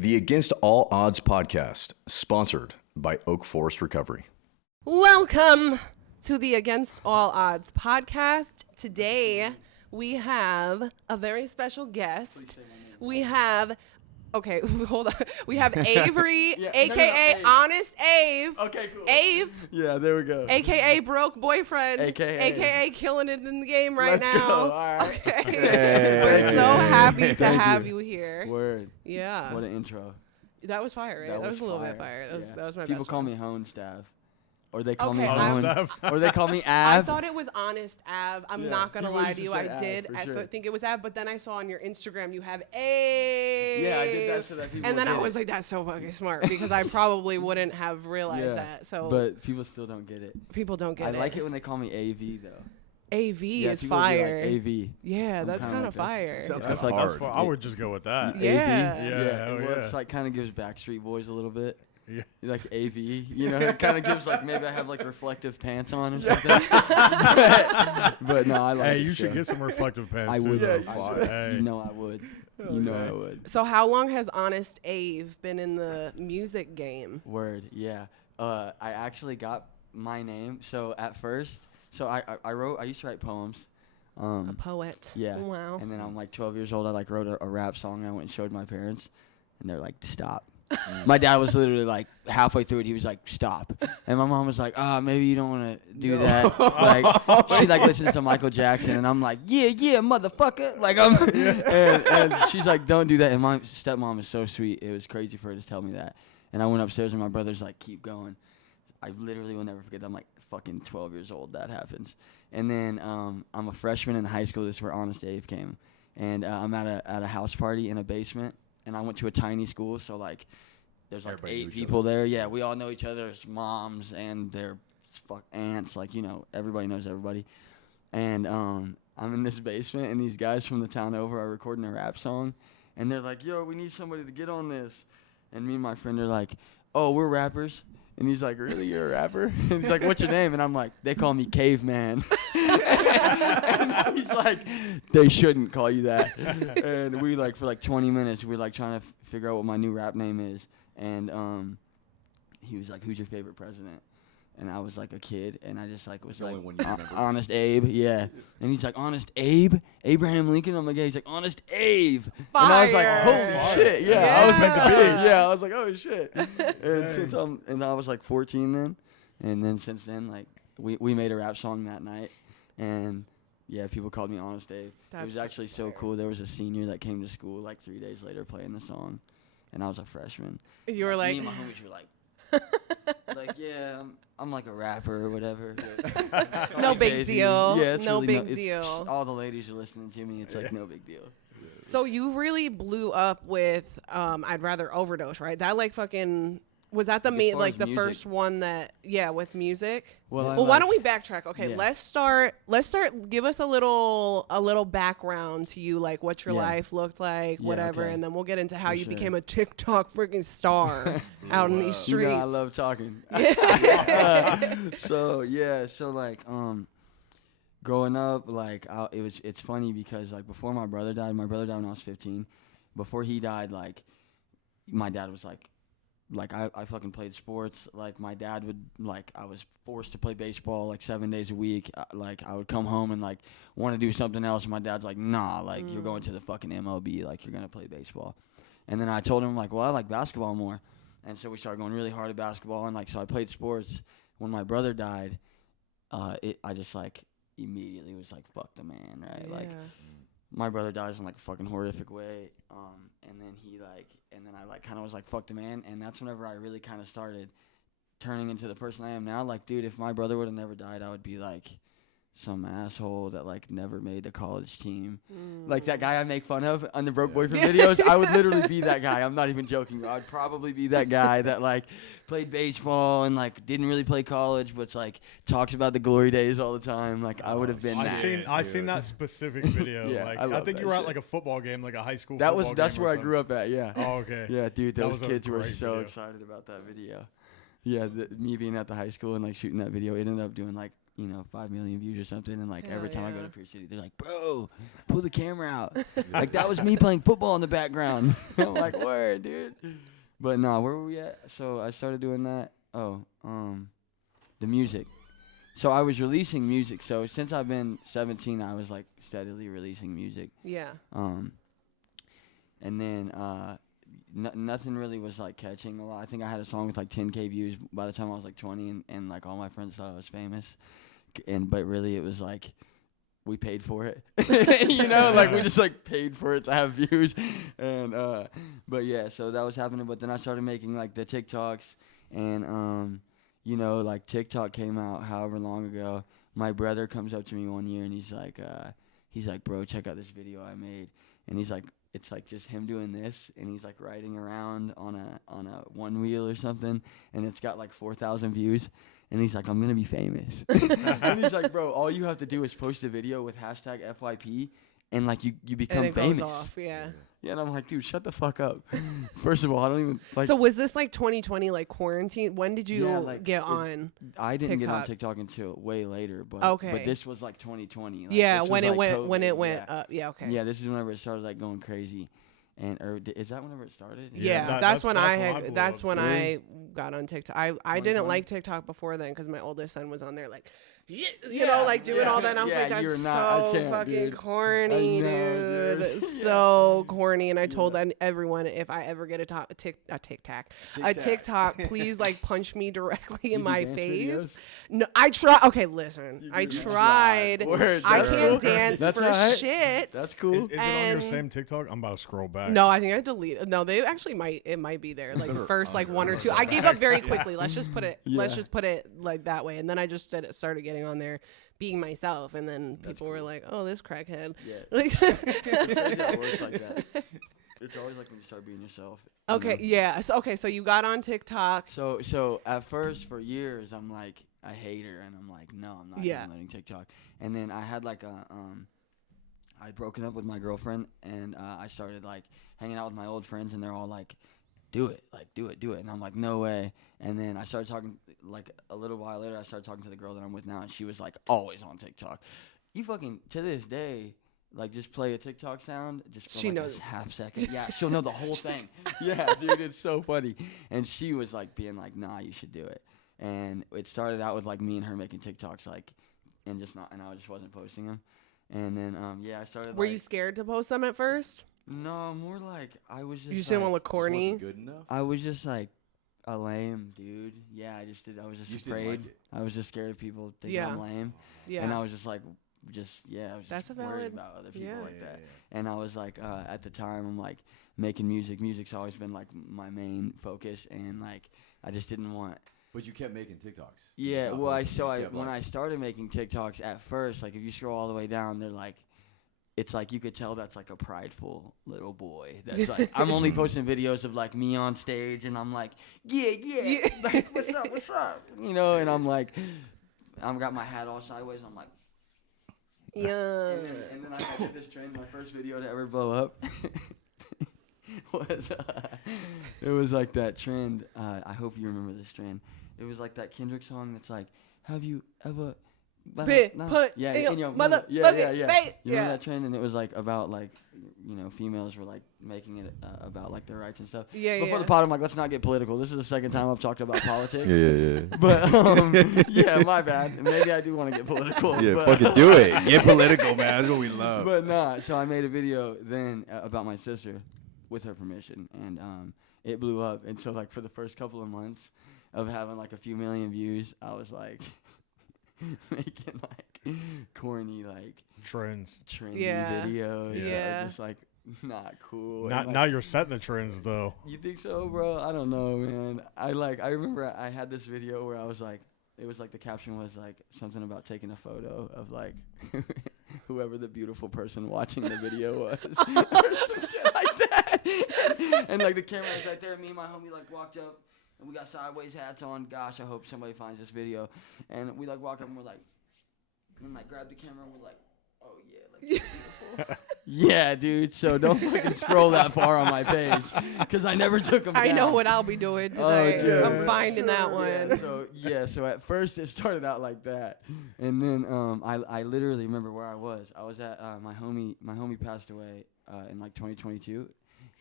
The Against All Odds podcast, sponsored by Oak Forest Recovery. Welcome to the Against All Odds podcast. Today, we have a very special guest. We have, okay, hold on. We have Avrey, a.k.a. Honest Ave. Okay, cool. Ave. Yeah, there we go. A.k.a. broke boyfriend. A.k.a. killing it in the game right Let's now. go. All right. Okay. Hey. We're so happy to Thank have you here. Word. Yeah. What an intro. That was fire, right? That was a little bit fire. That was my People best call one. me Honestav. Or they call me Okay, Hone. Or they call me Av. I thought it was Honest Av. I'm Yeah, not going to people lie used to to you. say I Av, did. for I sure. think it was Av, but then I saw on your Instagram you have A. Yeah, I did that so that people And then would I get was it. like, that's so fucking smart because I probably wouldn't have realized that. So But people still don't get it. people don't get it. I like it when they call me AV, though. AV Yeah, is people would be fire. like, AV. Yeah, I'm that's kinda kind like of this. fire. Sounds That's kind like of hard. I would just go with that. Yeah. Yeah, Well, yeah. it's like kind of gives Backstreet Boys a little bit. Yeah. Like AV, you know, it kind of gives like maybe I have like reflective pants on or something. but no, I like Hey, it, you should so. get some reflective pants I too. would. though. Yeah, you Fuck, should. hey. You know I would. You know I would. So how long has Honest Ave been in the music game? Word, yeah. I actually got my name. So at first, I used to write poems. A poet. Yeah. Wow. And then I'm like 12 years old. I like wrote a rap song. I went and showed my parents, and they're like, "Stop." My dad was literally like halfway through it. He was like, "Stop," and my mom was like, maybe you don't want to do that." Like she like listens to Michael Jackson, and I'm like, "Yeah, motherfucker!" Like and she's like, "Don't do that." And my stepmom is so sweet. It was crazy for her to tell me that. And I went upstairs, and my brother's like, "Keep going." I literally will never forget that. I'm like fucking 12 years old. That happens. And then I'm a freshman in high school. This is where Honest Dave came. And I'm at a house party in a basement. And I went to a tiny school. So, like, there's like Everybody knew 8 each people there. Yeah, we all know each other's moms and their aunts. Like, you know, everybody knows everybody. And I'm in this basement. And these guys from the town over are recording a rap song. And they're like, "Yo, we need somebody to get on this." And me and my friend are like, "Oh, we're rappers." And he's like, "Really, you're a rapper?" And he's like, "What's your name?" And I'm like, "They call me Caveman." And he's like, "They shouldn't call you that." And we like for like 20 minutes, we were like trying to figure out what my new rap name is. And he was like, "Who's your favorite president?" And I was like a kid, and I just like was the like, only one you remember. "Honest Abe," yeah. And he's like, "Honest Abe, Abraham Lincoln." I'm like, "Yeah." He's like, "Honest Abe," and I was like, Fire. "Holy Fire. shit, yeah!" I was meant to be, Yeah. yeah. I was like, "Oh shit!" And I was like 14 then, and then since then, like we made a rap song that night, and yeah, people called me Honest Abe. It That's was actually so fire. cool. There was a senior that came to school like 3 days later playing the song, and I was a freshman. You were like, Me and my homies were like. Like, yeah, I'm like a rapper or whatever. No big Jay-Z. deal. Yeah, it's No really big it's deal. all the ladies are listening to me. It's like no big deal. so you really blew up with I'd Rather Overdose, right? That like fucking was that the As main far like as the music. first one that with music? Well, I Well, why like- don't we backtrack? Okay, Yeah. let's start. Give us a little background to you, like what your Yeah. life looked like, Yeah, whatever, okay. and then we'll get into how For you sure. became a TikTok freaking star out in these You streets. know, I love talking. So like growing up, like it's funny because like before my brother died when I was 15. Before he died, like my dad was like I fucking played sports. Like my dad would like I was forced to play baseball like 7 days a week. Like I would come home and like want to do something else. And my dad's like, "Nah, like you're going to the fucking MLB. Like you're gonna play baseball." And then I told him like, "Well, I like basketball more." And so we started going really hard at basketball. And like so I played sports. When my brother died, I just like immediately was like, "Fuck the man," right? Like my brother dies in like a fucking horrific way. And then I like kind of was like, "Fuck the man." And that's whenever I really kind of started turning into the person I am now. Like, dude, if my brother would have never died, I would be like some asshole that like never made the college team. Like that guy I make fun of on the Broke Boyfriend videos. I would literally be that guy. I'm not even joking. I'd probably be that guy that like played baseball and like didn't really play college, but like talks about the glory days all the time. Like I would have been that. I seen that specific video. Yeah, like I love think that you were at shit. like a football game, like a high school. That's where I grew up at. Yeah. Oh, okay. Yeah, dude, That those was a kids were great so video. excited about that video. Yeah, me being at the high school and like shooting that video, it ended up doing like 5 million views or something. And like Hell every time I go yeah. to Pier City, they're like, bro, pull the camera out. Like that was me playing football in the background. I'm like, word, dude. But nah, where were we at? So I started doing that. The music. So I was releasing music. So since I've been 17, I was like steadily releasing music. Yeah. And then nothing really was like catching a lot. I think I had a song with like 10K views by the time I was like 20, and like all my friends thought I was famous. But really it was like we paid for it. Like we just like paid for it to have views. And but yeah, so that was happening. But then I started making like the TikToks, and like TikTok came out however long ago. My brother comes up to me one year and he's like, bro, check out this video I made. And he's like, it's like just him doing this, and he's like riding around on a one wheel or something, and it's got like 4,000 views. And he's like, I'm gonna be famous. And he's like, bro, all you have to do is post a video with hashtag FYP, and like you become And it famous. goes off, yeah. Yeah, and I'm like, dude, shut the fuck up. First of all, I don't even like. So was this like 2020, like quarantine? When did you Yeah, like, get on? I didn't get on TikTok? TikTok until way later, but Okay. But this was like 2020. Like, Yeah, this when was it like went when COVID, it went yeah. up. Yeah, okay. Yeah, this is whenever it started like going crazy, and is that whenever it started? Yeah, that's when when I I had. blew That's up, when too. I got on TikTok. I didn't 2020? like TikTok before then because my oldest son was on there, like, like doing all that. And I was Yeah, like, that's you're not- I so can't, fucking dude. corny, I know, dude. dude. So corny. And I told everyone, if I ever get a TikTok, please like punch me directly in You do my dance face. videos? No, I tried. Okay, listen, I do tried. Word, I that's can't cool. dance That's for alright. shit. That's cool. Is it on And- your same TikTok? I'm about to scroll back. No, I think I deleted. No, they actually might. It might be there. Like first, like one or two. I gave up very quickly. Let's just put it. Let's Yeah. just put it like that way. And then I just started getting on there, being myself. And then people were like, "Oh, this crackhead." Yeah. Like, It's crazy how it works like that. It's always like when you start being yourself. you okay, know? yeah. So you got on TikTok. So at first for years I'm like I hate her, and I'm like, no, I'm not Yeah. downloading TikTok. And then I had like I'd broken up with my girlfriend, and I started like hanging out with my old friends, and they're all like, do it, and I'm like, no way. And then I started talking, like a little while later, I started talking to the girl that I'm with now, and she was like always on TikTok. You fucking, to this day, like just play a TikTok sound, just for She like knows. a half second. Yeah, she'll know the whole thing. Yeah, dude, it's so funny. And she was like being like, nah, you should do it. And it started out with like me and her making TikToks, like, and I just wasn't posting them. And then I started. Were like, you scared to post them at first? No, more like I was just. You just didn't want to look corny. Good enough. I was just like a lame dude. Yeah, I was just You just didn't afraid. like it. I was just scared of people thinking Yeah. I'm lame. Yeah. And I was just like, I was That's just a worried valid- about other people yeah. like that. And I was like, at the time, I'm like making music. Music's always been like my main focus, and like I just didn't want. But you kept making TikToks. Yeah, It's not well, posting, you kept, when like- I started making TikToks at first, like if you scroll all the way down, they're like, it's like you could tell that's like a prideful little boy. That's like I'm only posting videos of like me on stage, and I'm like, yeah, like, what's up, and I'm like, I've got my hat all sideways, and I'm like. Yeah. And then I did this trend. My first video to ever blow up was it was like that trend. I hope you remember this trend. It was like that Kendrick song that's like, "Have you ever Put in your motherfucking face. You remember that trend? And it was like about like, females were like making it about like their rights and stuff. Yeah, Before yeah. the pod, I'm like, let's not get political. This is the second time I've talked about politics. Yeah. But yeah, my bad. Maybe I do want to get political. Yeah, but, fucking do it. Get political, man. That's what we love. But nah, so I made a video then about my sister with her permission, and it blew up. And so like for the first couple of months of having like a few million views, I was like making like corny like Trends. trendy Yeah. videos. that Yeah. are just like not cool. Now, And, like, now you're setting the trends though. you think so, bro? I don't know, man. I remember I had this video where I was like, it was like the caption was like something about taking a photo of like whoever the beautiful person watching the video was, or some shit like that. And like the camera was right there, and me and my homie like walked up, and we got sideways hats on. Gosh, I hope somebody finds this video. And we like walk up, and we're like, and like grab the camera, and we're like. Oh yeah, yeah, dude. So don't fucking scroll that far on my page, because I never took them down. I know what I'll be doing today. dude. I'm finding that one. So at first it started out like that, and then I literally remember where I was. I was at my homie passed away in like 2022,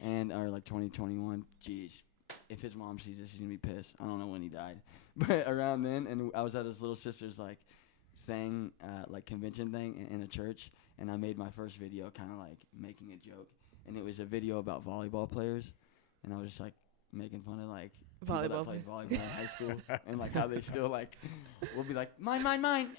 or like 2021. Jeez, if his mom sees this, she's gonna be pissed. I don't know when he died, but around then, and I was at his little sister's like thing, like convention thing in a church. And I made my first video kind of like making a joke. And it was a video about volleyball players. And I was just like making fun of like people that played volleyball in high school. And like how they still like will be like, mine. And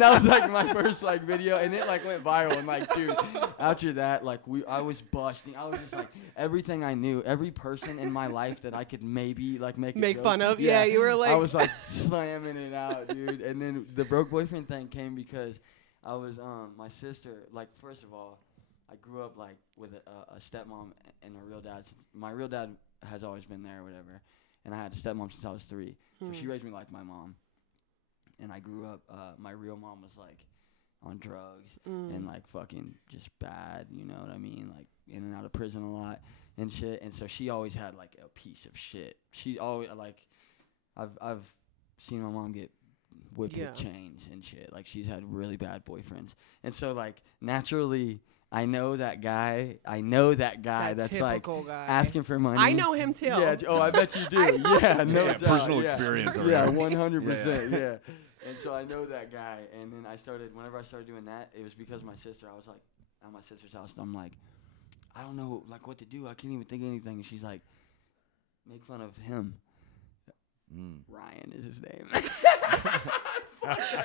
that was like my first like video. And it like went viral. And like, dude, after that, like I was busting. I was just like everything I knew, every person in my life that I could maybe like make fun of. Yeah, you were like. I was like slamming it out, dude. And then the broke boyfriend thing came because I was my sister. Like, first of all, I grew up like with a stepmom and a real dad. My real dad has always been there or whatever, and I had a stepmom since I was 3. So she raised me like my mom. And I grew up. My real mom was like on drugs and like fucking just bad. You know what I mean? Like in and out of prison a lot and shit. And so she always had like a piece of shit. She always like I've seen my mom get whipped with chains and shit. Like she's had really bad boyfriends, and so like naturally I know that guy that's like guy. asking for money. I know him too. Yeah. Oh, I bet you do. Yeah, no doubt. Personal experience. Yeah, 100%. Yeah. And so I know that guy, and then whenever I started doing that, it was because my sister. I was like at my sister's house, and I'm like, I don't know like what to do. I can't even think of anything. And she's like, make fun of him. Ryan is his name.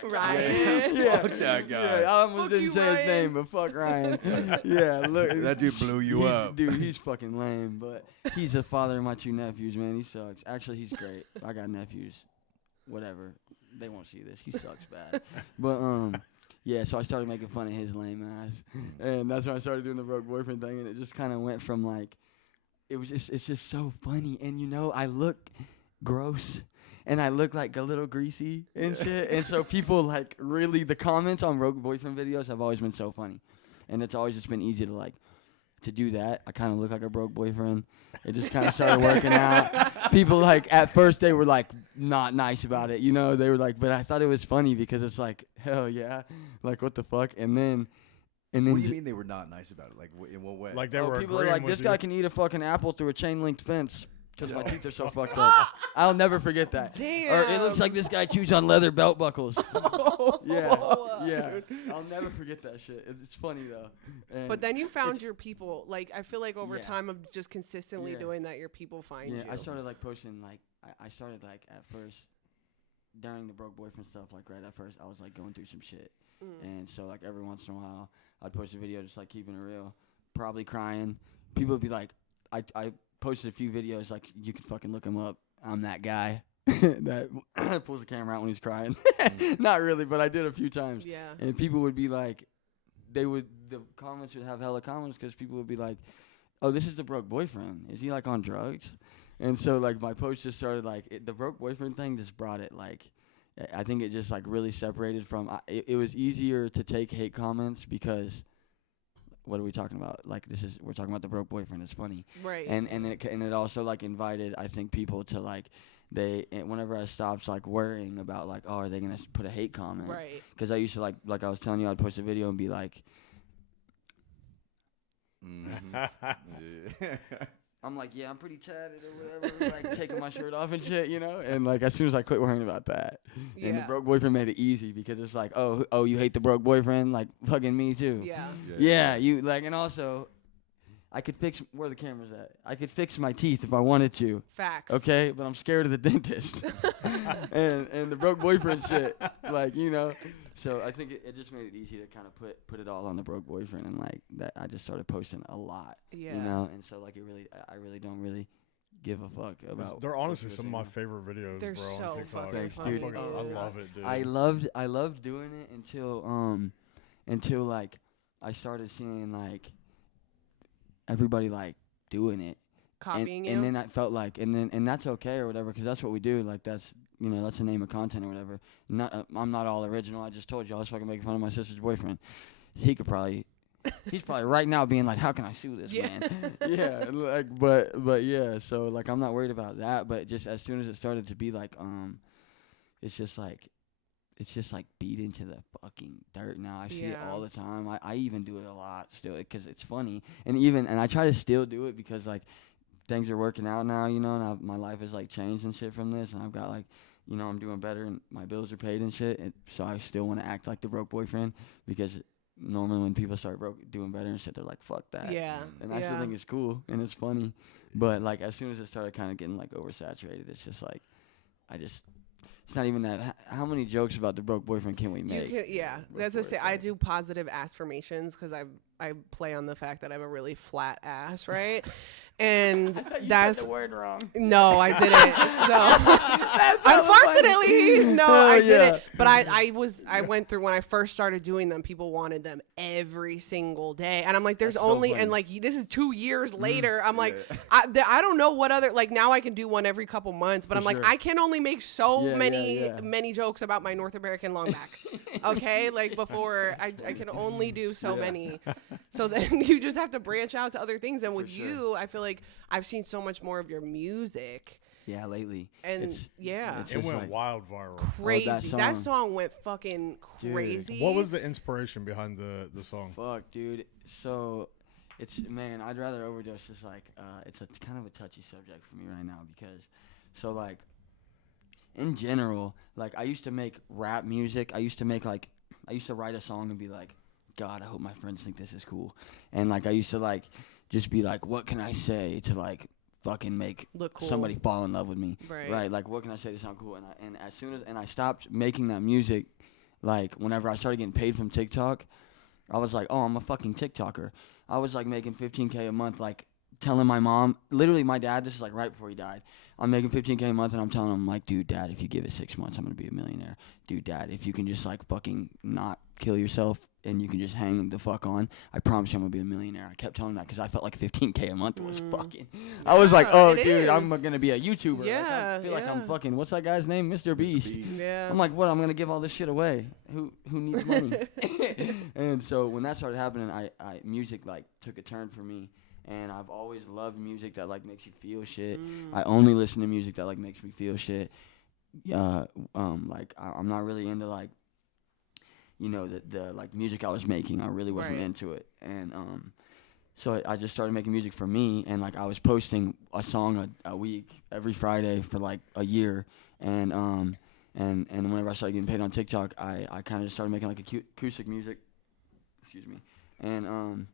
Ryan. Yeah. Fuck that guy. Yeah, I almost Fuck didn't you, say Ryan. his name, but fuck Ryan. Yeah, look. That dude blew you up. Dude, he's fucking lame, but he's the father of my 2 nephews, man. He sucks. Actually, he's great. I got nephews. Whatever. They won't see this. He sucks bad. But, yeah, so I started making fun of his lame ass. And that's when I started doing the broke boyfriend thing, and it just kind of went from, like, it's just so funny. And, you know, I look gross. And I look like a little greasy and shit. And so people like really, the comments on broke boyfriend videos have always been so funny. And it's always just been easy to like, to do that. I kind of look like a broke boyfriend. It just kind of started working out. People like, at first they were like not nice about it. You know, they were like, but I thought it was funny because it's like, hell yeah. Like what the fuck? And then. What do you mean they were not nice about it? Like in what way? Like they were people are agreeing like, with this you. guy can eat a fucking apple through a chain linked fence. Because my teeth are so fucked up. I'll never forget that. Damn. Or it looks like this guy chews on leather belt buckles. Yeah. I'll never forget that shit. It's funny though. And But then you found your people. Like I feel like over Yeah. time of just consistently Yeah. doing that, your people find you. I started like posting like I started like at first during the broke boyfriend stuff. Like right at first, I was like going through some shit, and so like every once in a while, I'd post a video just like keeping it real, probably crying. People would be like, I posted a few videos, like you could fucking look him up. I'm that guy that pulls the camera out when he's crying. Not really, but I did a few times. Yeah. And people would be like, the comments would have hella comments because people would be like, oh, this is the broke boyfriend. Is he like on drugs? And so like my post just started like, the broke boyfriend thing just brought it like, I think it just like really separated from, it was easier to take hate comments because what are we talking about? Like we're talking about the broke boyfriend. It's funny, Right. and it also like invited I think people to like whenever I stopped like worrying about like, oh, are they gonna put a hate comment? Right. Because I used to like I was telling you, I'd post a video and be like, I'm like, yeah, I'm pretty tatted or whatever, like taking my shirt off and shit, you know? And like as soon as I quit worrying about that, and the Yeah. broke boyfriend made it easy because it's like, oh, you hate the broke boyfriend? Like fucking me too. Yeah. Yeah, you like, and also, I could fix where the camera's at. I could fix my teeth if I wanted to. Facts. Okay, but I'm scared of the dentist and the broke boyfriend shit. Like, you know, so I think it just made it easy to kind of put it all on the broke boyfriend, and like that I just started posting a lot. Yeah. You know, and so like I really don't really give a fuck about. They're honestly what some of people my say. favorite videos, They're bro, so on TikTok. fucking Thanks, I dude. love it, dude. I loved doing it until like I started seeing like everybody like doing it. Copying and you. then I felt like, and that's okay or whatever, because that's what we do. Like that's that's the name of content or whatever. I'm not all original. I just told you I was fucking making fun of my sister's boyfriend. He's probably right now being like, how can I sue this man? Yeah, like, but yeah. So like, I'm not worried about that. But just as soon as it started to be like, it's just like beat into the fucking dirt now. I see it all the time. I even do it a lot still because it's funny. And I try to still do it because like things are working out now, and my life has like changed and shit from this. And I've got like, I'm doing better and my bills are paid and shit. And so I still want to act like the broke boyfriend because normally when people start doing better and shit, they're like, fuck that. Yeah. And I still think it's cool and it's funny. But like as soon as it started kind of getting like oversaturated, it's just like, it's not even that. How many jokes about the broke boyfriend can we make? That's to say, I do positive affirmations because I play on the fact that I have a really flat ass, right? And I thought you that's said the word wrong. No, I didn't. So unfortunately, no, I didn't. But I went through when I first started doing them. People wanted them every single day, and I'm like, there's only and like this is 2 years later. I'm like, I don't know what other like now I can do one every couple months, but I'm like I can only make so many jokes about my North American long back. Okay, like before I can only do so many. So then you just have to branch out to other things, and with you, I feel like I've seen so much more of your music. Yeah, lately. And it's it went like wild viral. Crazy. That song went fucking crazy. Dude, what was the inspiration behind the song? Fuck, dude. So I'd rather overdose is like it's a kind of a touchy subject for me right now because so like in general, like I used to make rap music. I used to write a song and be like, God, I hope my friends think this is cool. And like I used to like just be like, what can I say to like fucking make cool. somebody fall in love with me? Right? Like what can I say to sound cool? And as soon as I stopped making that music, like whenever I started getting paid from TikTok, I was like, oh, I'm a fucking TikToker. I was like making $15K a month, like telling my mom, literally my dad, this is like right before he died. I'm making $15K a month and I'm telling him like, dude, Dad, if you give it 6 months, I'm gonna be a millionaire. Dude, Dad, if you can just like fucking not kill yourself and you can just hang the fuck on, I promise you I'm gonna be a millionaire. I kept telling him that because I felt like $15K a month was fucking. I was like, oh, dude, I'm gonna be a YouTuber. Yeah, like, I feel like I'm fucking. What's that guy's name? Mr. Beast. Yeah. I'm like, what? I'm gonna give all this shit away. Who needs money? And so when that started happening, I music like took a turn for me. And I've always loved music that like makes you feel shit. I only listen to music that like makes me feel shit. Like I'm not really into like, the like music I was making. I really wasn't into it. And so I just started making music for me. And like I was posting a song a week every Friday for like a year. And whenever I started getting paid on TikTok, I kind of just started making like acoustic music. Excuse me. And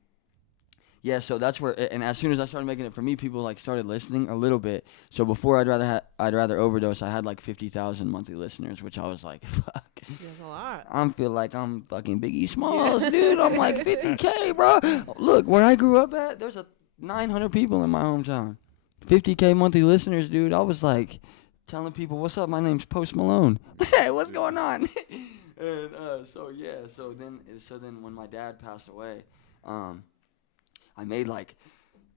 yeah, so that's where, and as soon as I started making it for me, people like started listening a little bit. So before I'd rather overdose, I had like 50,000 monthly listeners, which I was like, fuck. That's a lot. I feel like I'm fucking Biggie Smalls, dude. I'm like 50K, bro. Look, where I grew up at, there's 900 people in my hometown. 50K monthly listeners, dude. I was like telling people, what's up? My name's Post Malone. Hey, what's going on? And so then when my dad passed away,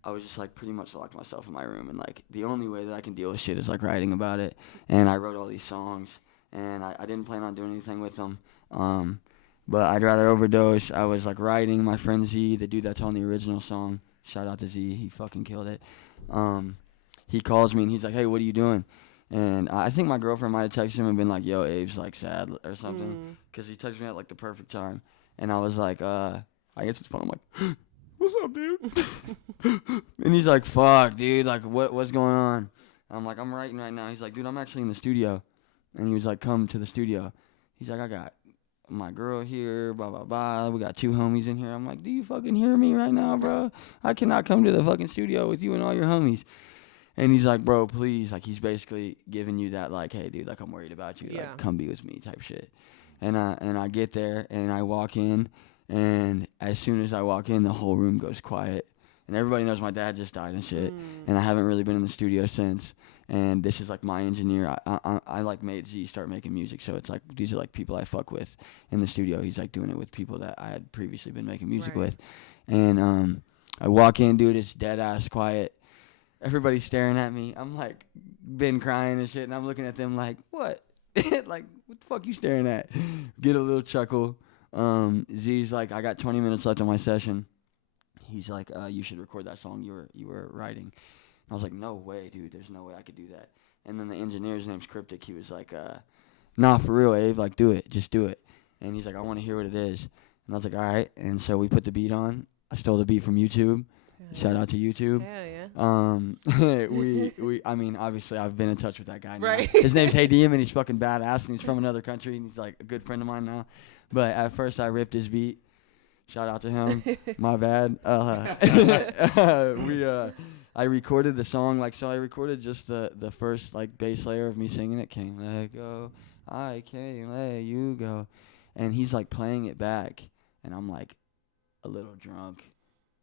I was just like pretty much locked myself in my room, and like the only way that I can deal with shit is like writing about it. And I wrote all these songs, and I didn't plan on doing anything with them. But I'd rather overdose. I was like writing. My friend Z, the dude that's on the original song, shout out to Z, he fucking killed it. He calls me and he's like, hey, what are you doing? And I think my girlfriend might have texted him and been like, yo, Abe's like sad or something, because he texted me at like the perfect time. And I was like, I answered his phone. I'm like, what's up, dude? And he's like, fuck, dude, like, what's going on? I'm like, I'm writing right now. He's like, dude, I'm actually in the studio. And he was like, come to the studio. He's like, I got my girl here, blah, blah, blah. We got 2 homies in here. I'm like, do you fucking hear me right now, bro? I cannot come to the fucking studio with you and all your homies. And he's like, bro, please. Like, he's basically giving you that, like, hey, dude, like, I'm worried about you. Like, come be with me type shit. And I get there, and I walk in. And as soon as I walk in, the whole room goes quiet. And everybody knows my dad just died and shit. And I haven't really been in the studio since. And this is like my engineer. I like made Z start making music. So it's like, these are like people I fuck with in the studio. He's like doing it with people that I had previously been making music with. And I walk in, dude, it's dead ass quiet. everybody's staring at me. I'm like, been crying and shit, and I'm looking at them like, what? Like, what the fuck you staring at? Get a little chuckle. Z's like, I got 20 minutes left on my session. He's like, you should record that song you were writing. I was like, no way, dude. There's no way I could do that. And then the engineer's name's Cryptic. He was like, nah, for real, Abe. Like, do it. Just do it. And he's like, I want to hear what it is. And I was like, all right. And so we put the beat on. I stole the beat from YouTube. Shout out to YouTube. Hell yeah. I mean, obviously, I've been in touch with that guy now. Right. His name's Hey Diem, and he's fucking badass, and he's from another country, and he's like a good friend of mine now. But at first, I ripped his beat. Shout out to him. My bad. I recorded the song, like, so I recorded just the first, like, bass layer of me singing it. Can't let go, I can't let you go. And he's, like, playing it back, and I'm, like, a little drunk.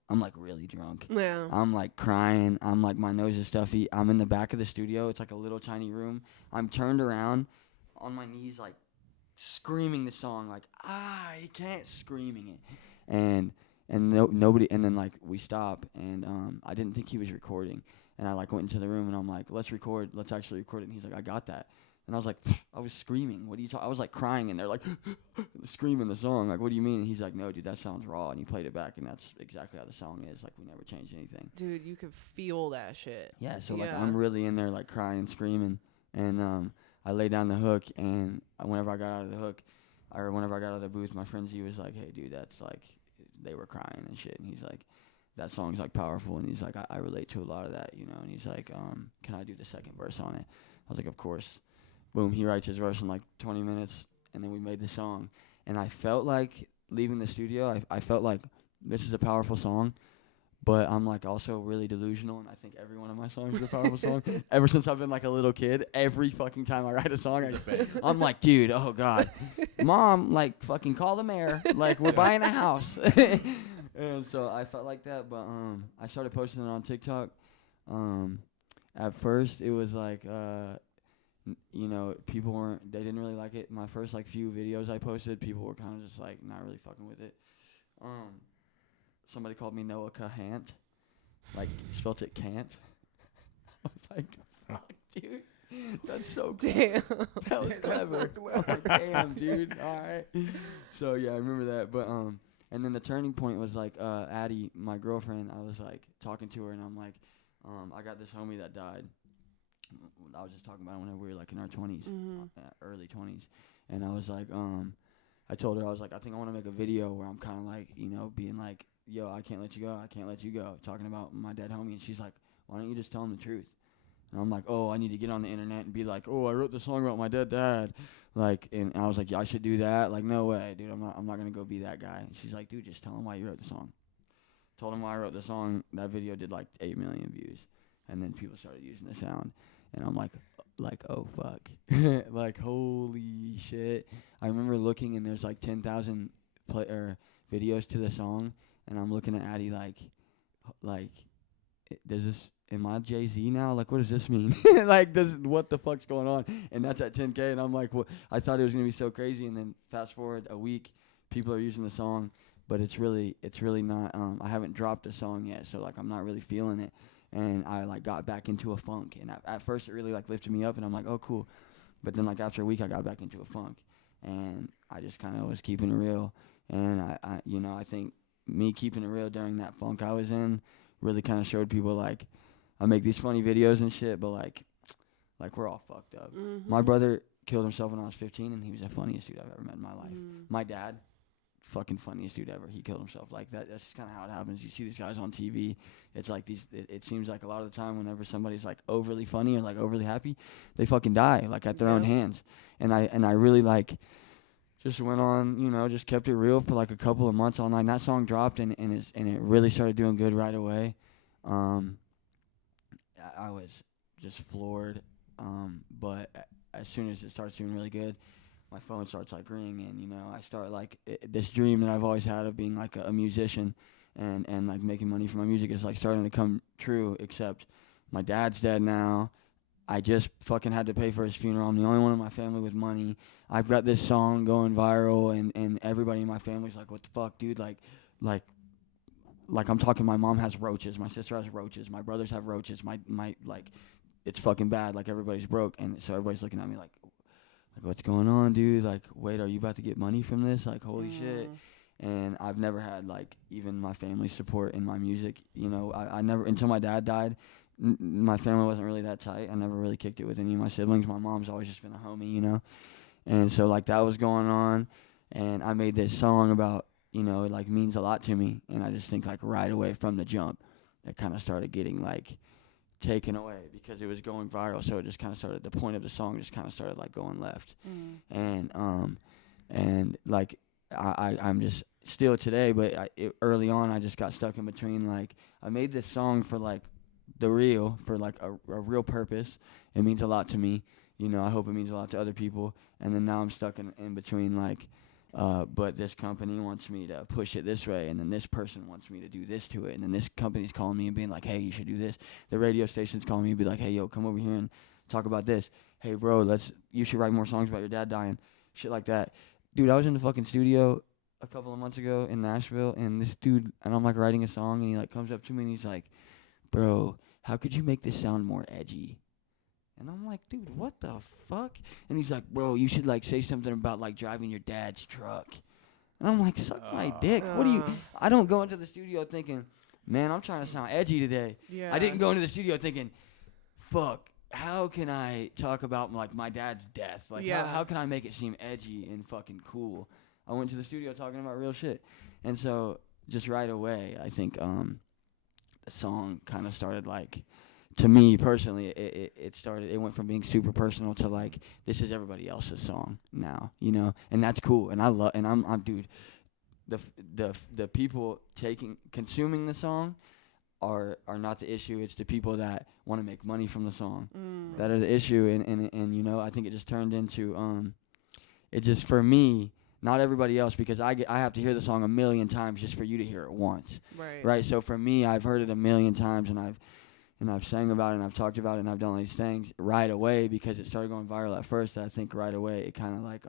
I'm, like, really drunk. Yeah. I'm, like, crying. I'm, like, my nose is stuffy. I'm in the back of the studio. It's, like, a little tiny room. I'm turned around on my knees, like, screaming the song, like, I can't, screaming it. And nobody, and then, like, we stop, and I didn't think he was recording. And I, like, went into the room, and I'm like, let's actually record it. And he's like, I got that. And I was like, I was screaming. What are you talking? I was, like, crying, and they're like, screaming the song. Like, what do you mean? And he's like, no, dude, that sounds raw. And he played it back, and that's exactly how the song is. Like, we never changed anything. Dude, you could feel that shit. Yeah, so, like, I'm really in there, like, crying, screaming. And I lay down the hook, and whenever I got out of the hook, or whenever I got out of the booth, my friend Z was like, hey, dude, that's, like, they were crying and shit. And he's like, that song's, like, powerful. And he's like, I relate to a lot of that, you know. And he's like, can I do the second verse on it? I was like, of course. Boom, he writes his verse in, like, 20 minutes, and then we made the song. And I felt like leaving the studio, I felt like this is a powerful song, but I'm, like, also really delusional, and I think every one of my songs is a powerful song. Ever since I've been, like, a little kid, every fucking time I write a song, I'm like, dude, oh, God. Mom, like, fucking call the mayor. Like, we're buying a house. And so I felt like that, but I started posting it on TikTok. At first, it was, like, you know, they didn't really like it. My first, like, few videos I posted, people were kind of just, like, not really fucking with it. Somebody called me Noah Kahant, like, spelt it can't. I was like, fuck, dude, that's so cool. Damn. That was clever. I'm like, damn, dude, all right. So, yeah, I remember that, but, and then the turning point was, like, Addie, my girlfriend, I was, like, talking to her, and I'm like, I got this homie that died. I was just talking about it whenever we were, like, in our 20s, early 20s, and I was like, I told her, I was like, I think I want to make a video where I'm kind of, like, you know, being like, yo, I can't let you go, I can't let you go, talking about my dead homie, and she's like, why don't you just tell him the truth? And I'm like, oh, I need to get on the internet and be like, oh, I wrote the song about my dead dad, like, and I was like, yeah, I should do that, like, no way, dude, I'm not gonna go be that guy. And she's like, dude, just tell him why you wrote the song. Told him why I wrote the song. That video did, like, 8 million views, and then people started using the sound. And I'm like, oh, fuck. Like, holy shit. I remember looking, and there's, like, 10,000 videos to the song. And I'm looking at Addie like, am I Jay-Z now? Like, what does this mean? Like, what the fuck's going on? And that's at 10K. And I'm like, well, I thought it was going to be so crazy. And then fast forward a week, people are using the song. But it's really not, I haven't dropped a song yet. So, like, I'm not really feeling it. And I, like, got back into a funk. And at first, it really, like, lifted me up. And I'm like, oh, cool. But then, like, after a week, I got back into a funk. And I just kind of was keeping it real. And, I think me keeping it real during that funk I was in really kind of showed people, like, I make these funny videos and shit, but, like we're all fucked up. Mm-hmm. My brother killed himself when I was 15, and he was the funniest dude I've ever met in my life. My dad, fucking funniest dude ever. He killed himself. Like, that's just kind of how it happens. You see these guys on TV. It's like it seems like a lot of the time whenever somebody's, like, overly funny or, like, overly happy, they fucking die, like, at their own hands. And I really, like, just went on, you know, just kept it real for, like, a couple of months all night. And that song dropped, and it really started doing good right away. I was just floored. But as soon as it starts doing really good, my phone starts, like, ringing, and, you know, I start, like, this dream that I've always had of being, like, a musician and like, making money from my music is, like, starting to come true, except my dad's dead now. I just fucking had to pay for his funeral. I'm the only one in my family with money. I've got this song going viral, and everybody in my family's like, what the fuck, dude? Like, like I'm talking, my mom has roaches, my sister has roaches, my brothers have roaches, my like, it's fucking bad, like everybody's broke, and so everybody's looking at me like what's going on, dude? Like, wait, are you about to get money from this? Like, holy shit. And I've never had like even my family support in my music. You know, I never, until my dad died, my family wasn't really that tight. I never really kicked it with any of my siblings. My mom's always just been a homie, you know. And so like that was going on, and I made this song about, you know, it like means a lot to me, and I just think like right away from the jump, that kind of started getting like taken away because it was going viral. So it just kind of started, the point of the song just kind of started like going left. And like I'm just still today, but early on I just got stuck in between. Like I made this song for like the real, for like a real purpose. It means a lot to me, you know. I hope it means a lot to other people. And then now I'm stuck in between, like but this company wants me to push it this way, and then this person wants me to do this to it, and then this company's calling me and being like, hey, you should do this. The radio station's calling me and be like, hey, yo, come over here and talk about this. Hey, bro, you should write more songs about your dad dying. Shit like that. Dude, I was in the fucking studio a couple of months ago in Nashville, and this dude, and I'm like writing a song, and he like comes up to me and he's like, bro, how could you make this sound more edgy? And I'm like, dude, what the fuck? And he's like, bro, you should like say something about like driving your dad's truck. And I'm like, suck my dick. What do you? I don't go into the studio thinking, man, I'm trying to sound edgy today. Yeah. I didn't go into the studio thinking, fuck, how can I talk about like my dad's death? Like, how can I make it seem edgy and fucking cool? I went to the studio talking about real shit. And so just right away, I think the song kind of started like, to me personally, it went from being super personal to like, this is everybody else's song now, you know, and that's cool. And I'm dude, the people consuming the song are not the issue. It's the people that want to make money from the song that are the issue. And you know, I think it just turned into it just, for me, not everybody else, because I have to hear the song a million times just for you to hear it once. Right. So for me, I've heard it a million times, and I've sang about it, and I've talked about it, and I've done all these things right away because it started going viral at first. I think right away it kind of like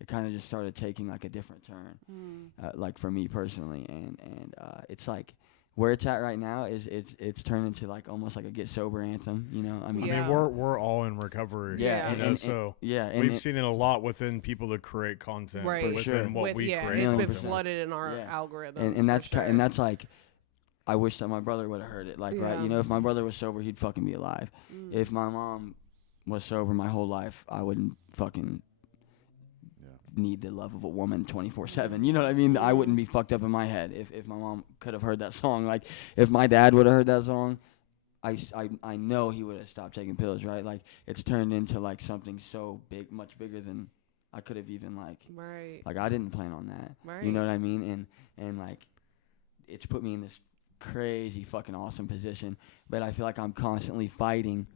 it kind of just started taking like a different turn, like for me personally, and it's like where it's at right now is it's turned into like almost like a get sober anthem, you know. I mean, we're all in recovery. Yeah, you know, we've seen it a lot within people that create content, right? Within what we create. It's been flooded in our algorithms, and that's like, I wish that my brother would have heard it. Like, right, you know, if my brother was sober, he'd fucking be alive. If my mom was sober my whole life, I wouldn't fucking need the love of a woman 24/7. You know what I mean? I wouldn't be fucked up in my head if my mom could have heard that song. Like, if my dad would have heard that song, I know he would have stopped taking pills, right? Like, it's turned into like something so big, much bigger than I could have even like. Right. Like, I didn't plan on that. Right. You know what I mean? And like, it's put me in this crazy fucking awesome position, but I feel like I'm constantly fighting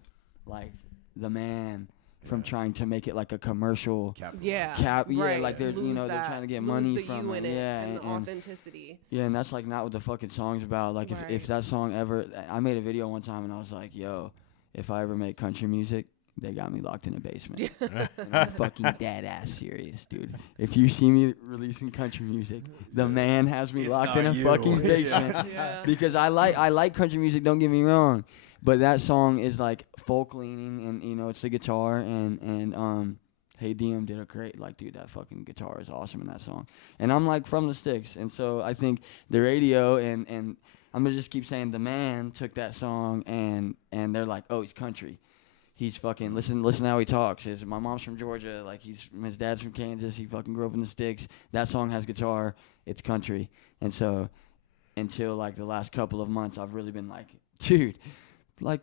like the man from trying to make it like a commercial right. like they're they're trying to get money from it, and authenticity. And that's like not what the fucking song's about. Like, if that song ever, I made a video one time and I was like, yo, if I ever make country music, they got me locked in a basement. And I'm fucking dead ass serious, dude. If you see me releasing country music, the man has me locked in a fucking basement. Because I like country music, don't get me wrong, but that song is like folk leaning, and you know, it's the guitar, and Hey DM did a great, like, dude, that fucking guitar is awesome in that song. And I'm like from the sticks, and so I think the radio and I'm gonna just keep saying the man took that song and they're like, oh, he's country. He's fucking, listen to how he talks. My mom's from Georgia, like his dad's from Kansas, he fucking grew up in the sticks. That song has guitar, it's country. And so until like the last couple of months, I've really been like, dude, like,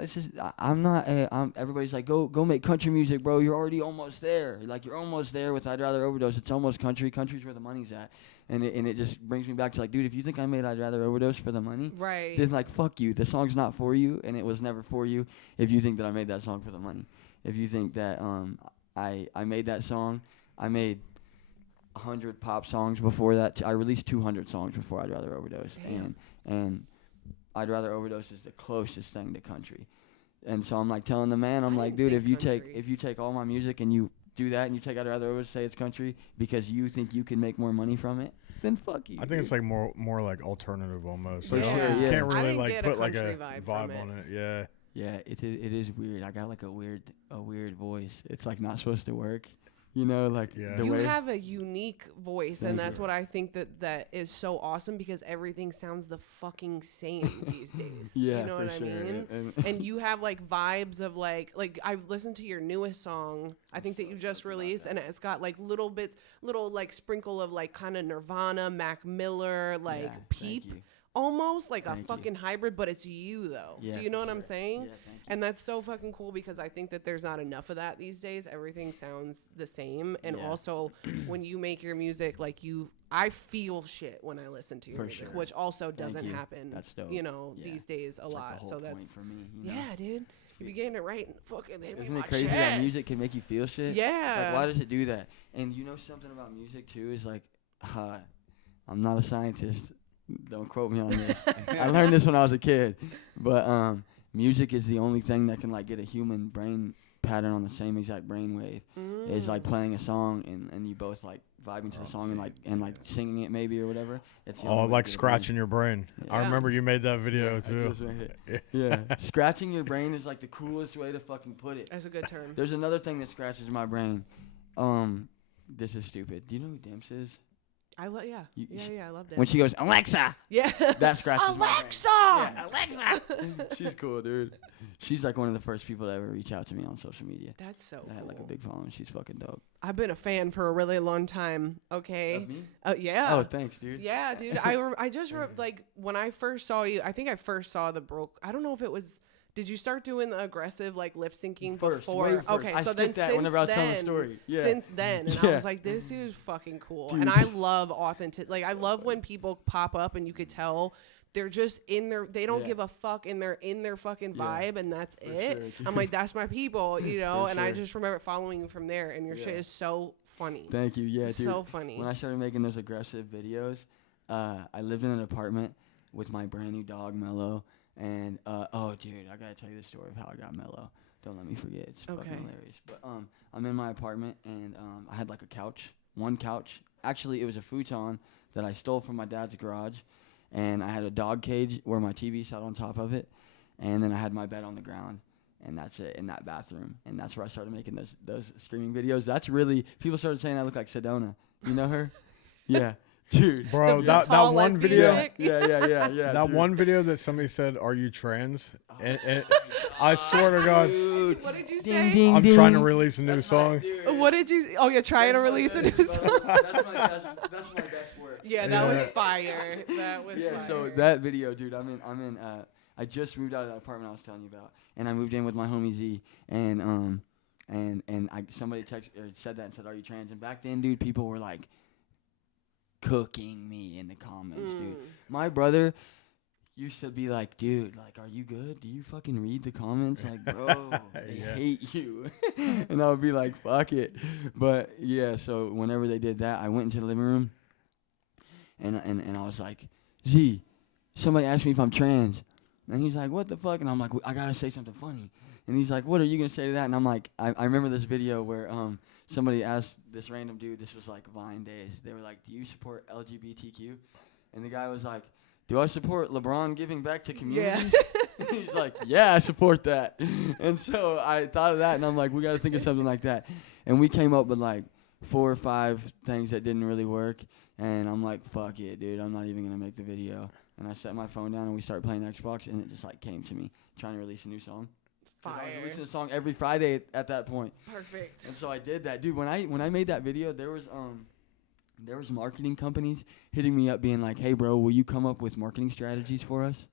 it's just, everybody's like, go make country music, bro. You're already almost there. Like, you're almost there with I'd Rather Overdose. It's almost country. Country's where the money's at. And it just brings me back to like, dude, if you think I made I'd Rather Overdose for the money, right, then like, fuck you. The song's not for you, and it was never for you. If you think that I made that song for the money, if you think that I made that song, I made 100 pop songs before that. I released 200 songs before I'd Rather Overdose. Damn. And I'd Rather Overdose is the closest thing to country. And so I'm like telling the man, I'm like, dude, if you take all my music and you do that and you take out other words, say it's country because you think you can make more money from it, then fuck you. I think it's like more like alternative almost. For You know? sure, You yeah. can't I really didn't like get put a like country a vibe vibe from on it. Yeah. Yeah, it is weird. I got like a weird voice. It's like not supposed to work. You know, like the You way. have a unique voice, Thank and that's you. what I think that is so awesome because everything sounds the fucking same these days. Yeah, you know for what sure. I mean? And you have like vibes of like I've listened to your newest song, I think that you just released, and it's got like little like sprinkle of like kind of Nirvana, Mac Miller, like Yeah, Peep. thank you. Almost like a Thank you. fucking hybrid, but it's you though. Yeah, Do you know for what I'm sure. saying? Yeah, thank you. And that's so fucking cool because I think that there's not enough of that these days. Everything sounds the same. And Yeah. also when you make your music, like I feel shit when I listen to your For music, sure. which also doesn't you. happen, That's dope. you know, Yeah. these days a It's lot. like the whole So point that's, for me. You know? yeah, dude. You be getting it right and fucking hit me Isn't in it my crazy chest. that music can make you feel shit? Yeah. Like, why does it do that? And you know something about music too is like, I'm not a scientist. Don't quote me on this. I learned this when I was a kid, but music is the only thing that can like get a human brain pattern on the same exact brain wave. It's like playing a song and you both like vibing to the song and like singing it maybe or whatever. It's the only way to Like get a scratching your brain. I Yeah. remember you made that video I too. just made it. Yeah, scratching your brain is like the coolest way to fucking put it. That's a good term. There's another thing that scratches my brain. This is stupid. Do you know who Dimps is? I love, yeah. You- Yeah, I love that. When she goes, Alexa, yeah. that scratches Alexa! my brain. Yeah, Alexa. She's cool, dude. She's like one of the first people to ever reach out to me on social media. That's so I had like a cool. big following. She's fucking dope. I've been a fan for a really long time. Okay. Of me? Yeah. Oh, thanks, dude. Yeah, dude. I just like when I first saw you. I think I first saw the broke. I don't know if it was. Did you start doing the aggressive like lip syncing First, before? way first. Okay, I so then skipped that since whenever I was telling the then- story. Yeah. Since then, and I Yeah. was like, this dude's fucking cool, Dude. and I love authentic. Like I love when people pop up and you could tell. They're just in their. They don't Yeah. give a fuck, and they're in their fucking Yeah, vibe, and that's for it. sure, dude. I'm like, that's my people, you know. For And I sure. just remember following you from there, and your shit Yeah. is so funny. Thank you. Yeah, dude. So funny. When I started making those aggressive videos, I lived in an apartment with my brand new dog, Mello. And, oh, dude, I got to tell you the story of how I got Mello. Don't let me forget. It's Okay. fucking hilarious. But I'm in my apartment, and I had like a couch, one couch. Actually, it was a futon that I stole from my dad's garage. And I had a dog cage where my TV sat on top of it. And then I had my bed on the ground. And that's it, in that bathroom. And that's where I started making those screaming videos. That's really, people started saying I look like Sedona. You know her? Yeah. Dude. Bro, The that tall one lesbian video, chick? Yeah. that dude. one video that somebody said, "Are you trans?" And I swear to God, Dude. What did you Ding, say? ding, I'm ding. trying to release a new That's song. my dude. What did you? Oh, you're trying to That's my release a best, new bro. song. That's my best work. Yeah, that was Yeah. fire. That was Yeah, fire. so that video, dude, I just moved out of that apartment I was telling you about, and I moved in with my homie Z, and somebody said that and said, "Are you trans?" And back then, dude, people were like cooking me in the comments, dude. My brother used to be like, "Dude, like, are you good? Do you fucking read the comments? Like, bro, they Yeah. hate you." And I would be like, "Fuck it." But yeah, so whenever they did that, I went into the living room, and I was like, "Z, somebody asked me if I'm trans." And he's like, "What the fuck?" And I'm like, "I gotta say something funny." And he's like, "What are you gonna say to that?" And I'm like, I remember this video where somebody asked this random dude, this was like Vine days, they were like, "Do you support LGBTQ?" And the guy was like, "Do I support LeBron giving back to communities?" And he's like, "Yeah, I support that." And so I thought of that, and I'm like, we gotta think of something like that. And we came up with like 4 or 5 things that didn't really work. And I'm like, fuck it, dude, I'm not even gonna make the video. And I set my phone down and we started playing Xbox, and it just like came to me, trying to release a new song. 'Cause I was Fire. releasing a song every Friday at that point. Perfect. And so I did that, dude. When I made that video, there was marketing companies hitting me up, being like, "Hey, bro, will you come up with marketing strategies for us?"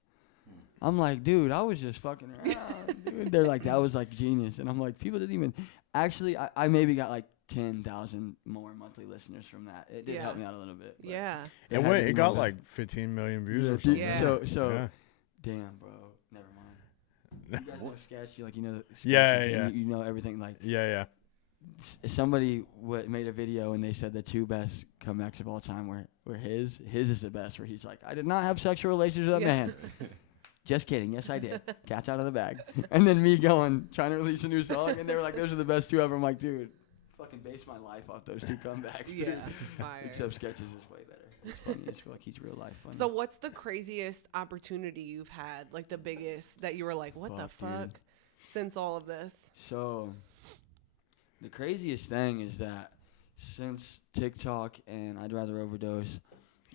I'm like, dude, I was just fucking around, dude. They're like, that was like genius, and I'm like, people didn't even. Actually, I maybe got like 10,000 more monthly listeners from that. It did Yeah. help me out a little bit. but Yeah. had to be It got more like 15 million views Yeah, or dude, something. Yeah. So Yeah. damn, bro. Never mind. You guys know Sketch? Like, you know. Sketch, Yeah, and yeah. You know everything. Like, Yeah. somebody made a video and they said the 2 best comebacks of all time were his. His is the best, where he's like, "I did not have sexual relations with that Yeah. man." Just kidding. Yes, I did. Cat's out of the bag. And then me trying to release a new song, and they were like, "Those are the best 2 ever." I'm like, dude, fucking base my life off those 2 comebacks. Yeah, dude. fire. Except Sketches is way better. It's funny. It's like he's real life funny. So what's the craziest opportunity you've had? Like the biggest that you were like, what the fuck? Dude. Since all of this. So, the craziest thing is that since TikTok and I'd Rather Overdose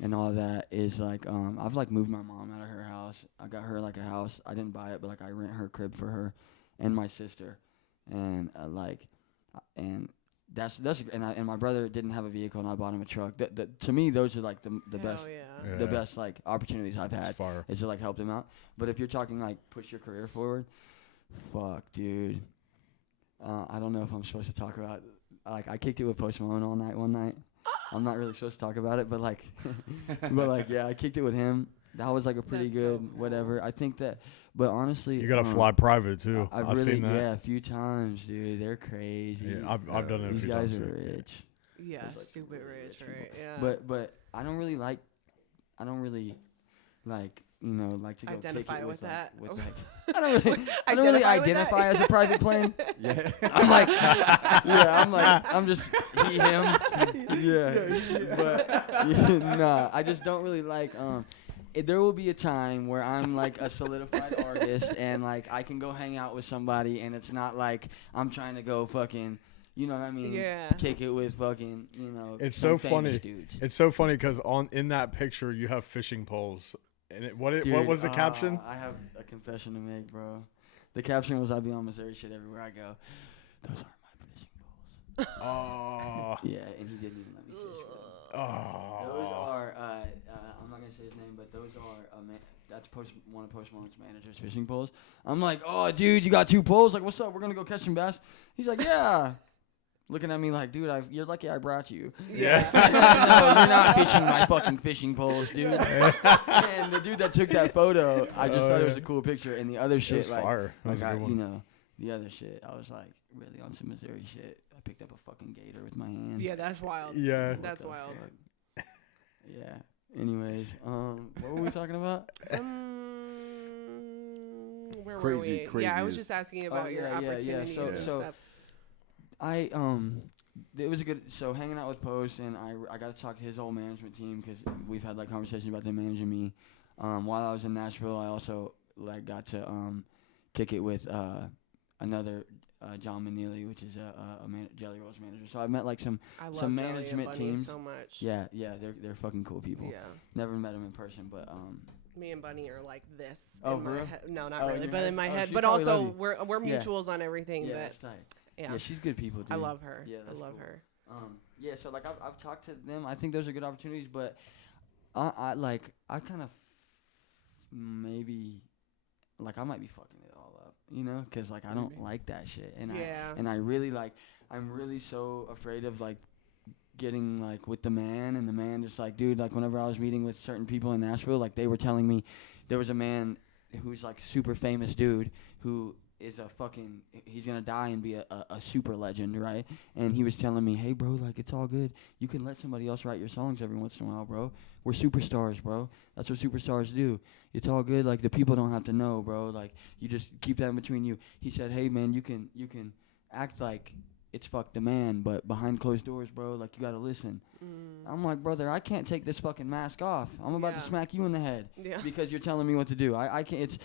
and all that is like, I've like moved my mom out of her house. I got her like a house. I didn't buy it, but like I rent her crib for her and my sister, and and and my brother didn't have a vehicle and I bought him a truck. To me, those are like the best, Yeah. the best like opportunities I've had. It's fire. Is to like help them out. But if you're talking like push your career forward. Fuck, dude. I don't know if I'm supposed to talk about. Like, I kicked it with Post Malone all night one night. I'm not really supposed to talk about it, but like, yeah, I kicked it with him. That was like a pretty That's so good cool. whatever. I think that, but honestly, You gotta fly private too. I've I've really, seen that. yeah, a few times, dude. They're crazy. Yeah, I've done it a These few guys times. are too. rich. Yeah, There's, like, stupid super rich, rich right? people. Yeah. But I don't really like like to go Identify kick it with that. With like, I don't really identify as a private plane. Yeah. I'm like, I'm just he, him. Yeah. But nah, I just don't really like. There will be a time where I'm like a solidified artist and like I can go hang out with somebody and it's not like I'm trying to go fucking, you know what I mean? Yeah. Kick it with fucking, It's some so famous funny. dudes. It's so funny because in that picture you have fishing poles. And what was the caption? I have a confession to make, bro. The caption was, "I be on Missouri shit everywhere I go." Those aren't my fishing poles. Oh. Yeah, and he didn't even let me fish with them. Oh. Those are, I'm not gonna say his name, but those are, that's one of Post Malone's managers' fishing poles. I'm like, "Oh, dude, you got 2 poles? Like, what's up? We're gonna go catch some bass." He's like, "Yeah." Looking at me like, "Dude, you're lucky I brought you." Yeah. No, you're not fishing my fucking fishing poles, dude. And the dude that took that photo, I just thought it was a cool picture. And the other shit, was like, fire. That was a good one. the other shit, I was like, really on some Missouri shit. I picked up a fucking gator with my hand. Yeah, that's wild. Yeah. What That's the wild. fuck? Yeah. Anyways, what were we talking about? Where were Crazy- we? Yeah, I was craziest. just asking about your yeah, yeah. opportunities and So stuff. It was a good. So hanging out with Post, and I got to talk to his whole management team because we've had like conversations about them managing me. While I was in Nashville, I also like got to kick it with another John Manili, which is a Jelly Roll's manager. So I've met like some I love some Jelly and management Bunny teams. so much. Yeah, they're fucking cool people. Yeah. Never met them in person, but Me and Bunny are like this Oh, in for my real? head. No, not Oh, in really, your but head? in my Oh, head. she But probably also, love you. we're Yeah. mutuals on everything. yeah, but that's tight. yeah, Yeah, she's good people, dude. I love her. Yeah, I that's love cool. her. Yeah, so like I've talked to them. I think those are good opportunities, but I kind of maybe like I might be fucking it all up, because like I don't like that shit, and Yeah. I really like I'm really so afraid of like getting like with the man, and the man just like, dude, like whenever I was meeting with certain people in Nashville, like they were telling me there was a man who's like super famous dude who is he's gonna die and be a super legend, right? And he was telling me, hey bro, like it's all good, you can let somebody else write your songs every once in a while, bro. We're superstars, bro. That's what superstars do. It's all good, like the people don't have to know, bro. Like you just keep that in between you. He said, hey man, you can act like it's fuck the man, but behind closed doors, bro, like you gotta listen. I'm like, brother, I can't take this fucking mask off. I'm about to Yeah. smack you in the head Yeah. because you're telling me what to do. I can't.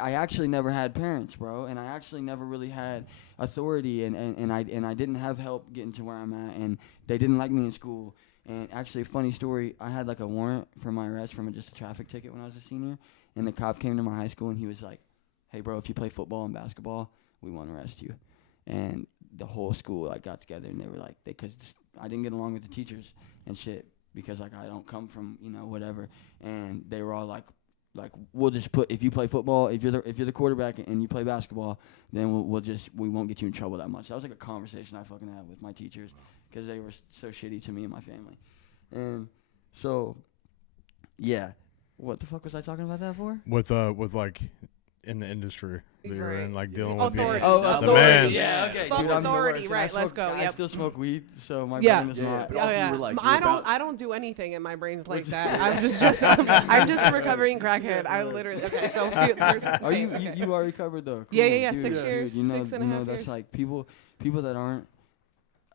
I actually never had parents, bro, and I actually never really had authority, and I didn't have help getting to where I'm at, and they didn't like me in school. And actually, a funny story, I had like a warrant for my arrest from just a traffic ticket when I was a senior, and the cop came to my high school and he was like, hey bro, if you play football and basketball, we won't arrest you. And the whole school like got together and they were like, because I didn't get along with the teachers and shit because like I don't come from whatever, and they were all like we'll just put, if you play football, if you're the quarterback and you play basketball, then we won't get you in trouble that much. That was like a conversation I fucking had with my teachers because they were so shitty to me and my family. And so yeah, what the fuck was I talking about that for? With like in the industry that you're in, like dealing with Authority. the Authority. man. Yeah, okay. Fuck Dude, I'm the authority, worst. right, And I let's smoke- go, I yep. still smoke weed, so my Yeah. brain is Yeah, not. but also you were like, you're about- I don't do anything, and my brain's like that. I'm just a recovering crackhead. I literally So Are you are recovered though? Yeah, Cool, yeah, dude, 6 dude, years, you know, 6.5 that's years. like people that aren't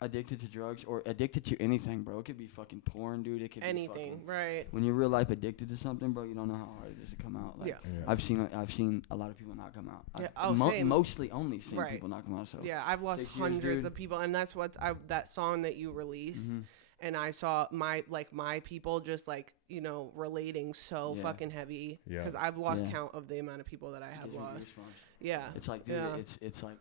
addicted to drugs or addicted to anything, bro. It could be fucking porn, dude. It could anything, be anything, right? When you're real life addicted to something, bro, you don't know how hard it is to come out. Like, Yeah. I've seen a lot of people not come out. Yeah. I've mostly only seen people not come out. So yeah, I've lost 6 years, hundreds dude. of people, and that's what that song that you released. Mm-hmm. And I saw my people just like, you know, relating so Yeah. fucking heavy Yeah. because I've lost Yeah. count of the amount of people that I have Gives me lost. goosebumps. Yeah. It's like, dude, Yeah. it's like,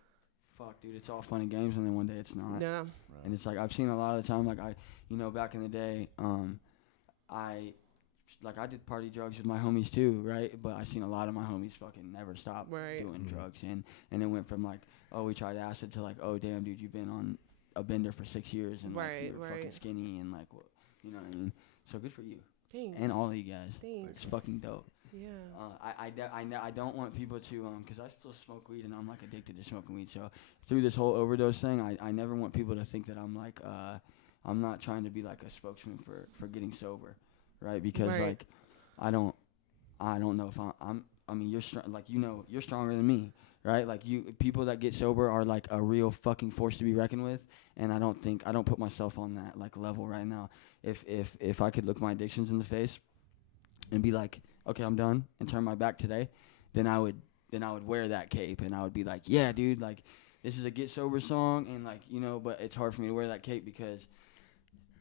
fuck, dude, it's all fun and games, and then one day it's not. Yeah. And it's like I've seen a lot of the time, like back in the day, I did party drugs with my homies too, right? But I seen a lot of my homies fucking never stop doing drugs, and it went from like, oh, we tried acid to like, oh, damn, dude, you've been on a bender for 6 years and like you're fucking skinny and like, you know what I mean? So good for you. Thanks. And all of you guys. Thanks. It's fucking dope. Yeah. I don't want people to, because I still smoke weed and I'm like addicted to smoking weed. So through this whole overdose thing, I never want people to think that I'm like, I'm not trying to be like a spokesman for getting sober, right? Because like, I don't know if I mean, you're like, you know, you're stronger than me, right? Like people that get sober are like a real fucking force to be reckoned with. And I don't put myself on that like level right now. If I could look my addictions in the face and be like, okay, I'm done, and turn my back today, then I would wear that cape and I would be like, yeah, dude, like this is a get sober song, and like, you know, but it's hard for me to wear that cape because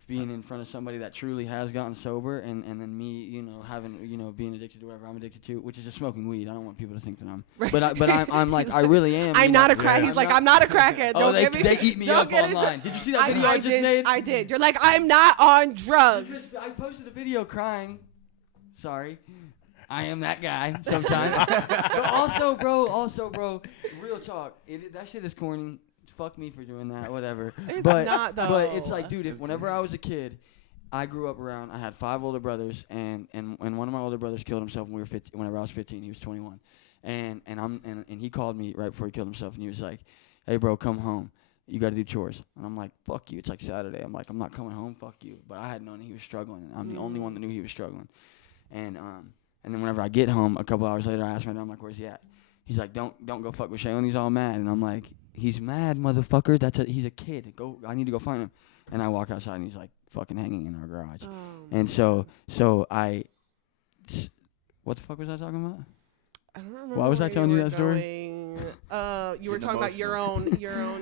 being in front of somebody that truly has gotten sober and then me, you know, having, you know, being addicted to whatever I'm addicted to, which is just smoking weed. I don't want people to think that I'm, but I'm like, I really am. I'm not a crack. He's like, I'm not a crackhead. Oh, they eat me up get online. Did you see that video I just made? I did. You're like, I'm not on drugs. I posted a video crying. Sorry. I am that guy sometimes. But also, bro, real talk. That shit is corny. Fuck me for doing that, whatever. It's but, not, though. But it's like, dude, whenever I was a kid, I grew up around, I had 5 older brothers, and one of my older brothers killed himself whenever I was 15. He was 21. And he called me right before he killed himself, and he was like, hey, bro, come home. You got to do chores. And I'm like, fuck you. It's like Saturday. I'm like, I'm not coming home. Fuck you. But I had known he was struggling, and I'm the only one that knew he was struggling. And then whenever I get home, a couple hours later, I ask my dad, I'm like, where's he at? He's like, don't go fuck with Shaylin. He's all mad. And I'm like, he's mad, motherfucker. He's a kid. I need to go find him. And I walk outside, and he's like fucking hanging in our garage. Oh, and what the fuck was I talking about? I don't remember. Why was I telling you that story? You were talking about your own.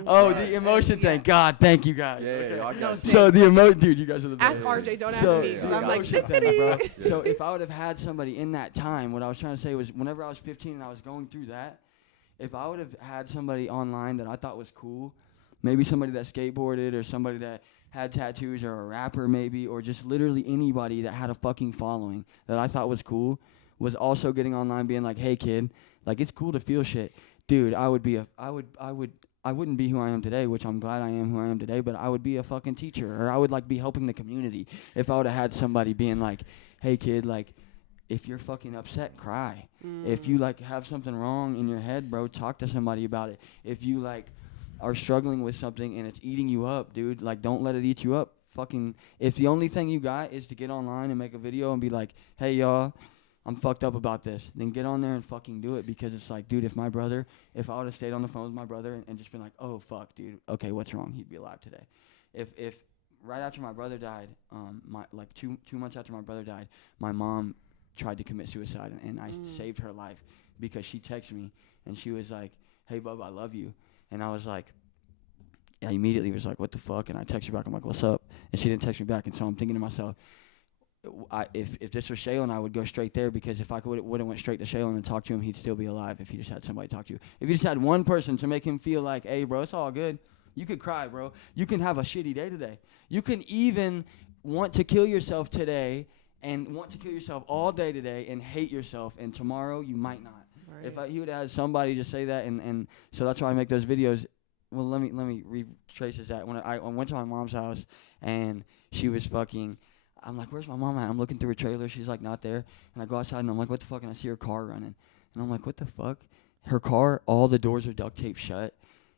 Oh, the emotion thing. God, thank you guys. Yeah, Okay. yeah, I got it. So the emotion, dude, you guys are the best. Ask RJ, don't ask me, because the I'm like, emotion thing, bro. So if I would have had somebody in that time, what I was trying to say was, whenever I was 15 and I was going through that, if I would have had somebody online that I thought was cool, maybe somebody that skateboarded or somebody that had tattoos or a rapper maybe, or just literally anybody that had a fucking following that I thought was cool, was also getting online being like, hey kid, like it's cool to feel shit. Dude, I wouldn't be who I am today, which I'm glad I am who I am today, but I would be a fucking teacher, or I would like be helping the community if I would have had somebody being like, hey kid, like if you're fucking upset, cry. If you like have something wrong in your head, bro, talk to somebody about it. If you like are struggling with something and it's eating you up, dude, like don't let it eat you up. Fucking, if the only thing you got is to get online and make a video and be like, hey y'all, I'm fucked up about this, then get on there and fucking do it, because it's like, dude, if I would have stayed on the phone with my brother and just been like, oh fuck, dude, okay, what's wrong? He'd be alive today. If right after my brother died, like two months after my brother died, my mom tried to commit suicide, and I saved her life, because she texted me and she was like, hey bub, I love you. And I was like, I immediately was like, what the fuck? And I texted her back, I'm like, what's up? And she didn't text me back, and so I'm thinking to myself, if this was Shaylin, I would go straight there, because if I would have went straight to Shaylin and talked to him, he'd still be alive if he just had somebody to talk to. If he just had one person to make him feel like, hey bro, it's all good. You could cry, bro. You can have a shitty day today. You can even want to kill yourself today and want to kill yourself all day today and hate yourself, and tomorrow you might not. Right. If he would have had somebody just say that, and so that's why I make those videos. Well, let me retrace this at when I went to my mom's house, and she was fucking, I'm like, where's my mom at? I'm looking through her trailer. She's like not there. And I go outside and I'm like, what the fuck? And I see her car running. And I'm like, what the fuck? Her car, all the doors are duct taped shut.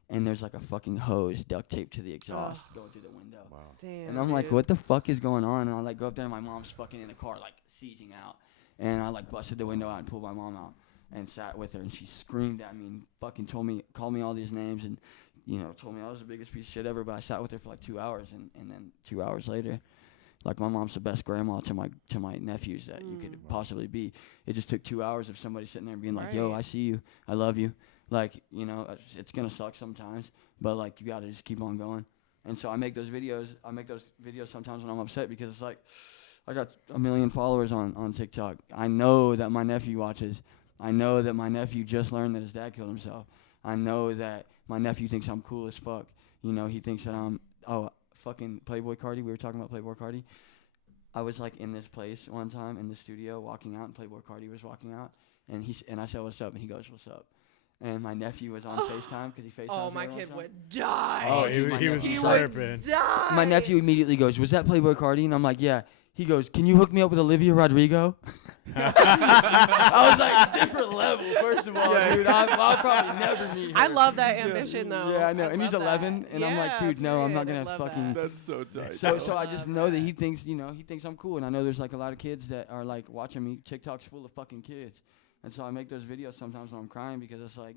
And there's like a fucking hose duct taped to the exhaust going through the window. Wow. Damn, and I'm like, what the fuck is going on? And I like go up there and my mom's fucking in the car like seizing out. And I like busted the window out and pulled my mom out and sat with her. And she screamed at me and fucking called me all these names and told me I was the biggest piece of shit ever. But I sat with her for like 2 hours, and then 2 hours later, like my mom's the best grandma to my nephews that you could possibly be. It just took 2 hours of somebody sitting there and being like, "Yo, I see you, I love you." Like, it's gonna suck sometimes, but like you gotta just keep on going. And so I make those videos sometimes when I'm upset because it's like I got 1 million followers on TikTok. I know that my nephew watches. I know that my nephew just learned that his dad killed himself. I know that my nephew thinks I'm cool as fuck. He thinks that I'm fucking Playboy Cardi. We were talking about Playboy Cardi. I was like in this place one time in the studio walking out, and Playboy Cardi was walking out, and I said, "What's up?" And he goes, "What's up?" And my nephew was on FaceTime because he FaceTimes. Oh, my kid would die. Oh, dude, he was He tripping. would die. My nephew immediately goes, "Was that Playboy Cardi?" And I'm like, "Yeah." He goes, "Can you hook me up with Olivia Rodrigo?" I was like, different level, first of all, dude. I'll probably never meet her. I love that ambition, though. Yeah, I know. And he's love 11, that. and I'm like, dude, no, I'm not period. gonna I love fucking. that. That's so tight. So I just know that he thinks, he thinks I'm cool, and I know there's like a lot of kids that are like watching me. TikTok's full of fucking kids, and so I make those videos sometimes when I'm crying because it's like,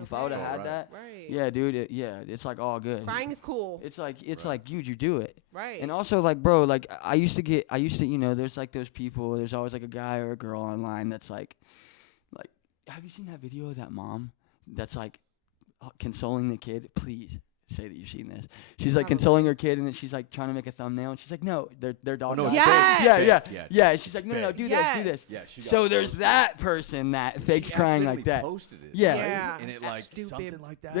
if I would have had that, Right. yeah, dude, it's like all good. Crying is cool. It's like, dude, you do it. Right. And also, like, bro, like, I used to, there's like those people, there's always like a guy or a girl online that's like, have you seen that video of that mom that's like consoling the kid? Please say that you've seen this. She's like consoling her kid, and then she's like trying to make a thumbnail, and she's like, no, their dog. no, died. it's fake. Yeah. She's like, no, fake. do Yes. this. Yeah, she got So there's posted. that person that fakes crying like that. Posted it. Yeah. Yeah. And it That's like stupid. something like that.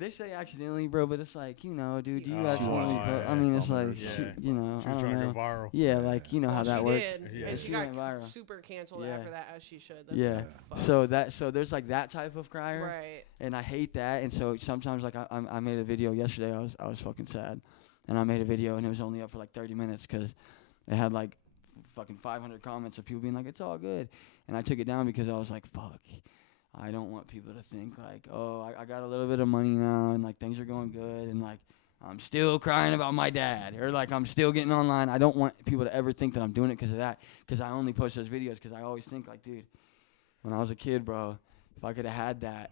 They say accidentally, bro, but it's like, dude, do you Oh, accidentally? yeah, I mean, it's from like, her, shoot, She I was don't trying to know. go viral. Yeah, like you know how that she works. did. Yeah. And She she got went viral. super canceled Yeah. after that, as she should. That's Yeah. fucked. So there's like that type of crier, Right. and I hate that. And so sometimes like I made a video yesterday. I was fucking sad, and I made a video, and it was only up for like 30 minutes because it had like fucking 500 comments of people being like, it's all good, and I took it down because I was like, fuck. I don't want people to think like, oh, I got a little bit of money now, and like things are going good, and like I'm still crying about my dad, or like I'm still getting online. I don't want people to ever think that I'm doing it because of that, because I only post those videos because I always think like, dude, when I was a kid, bro, if I could have had that,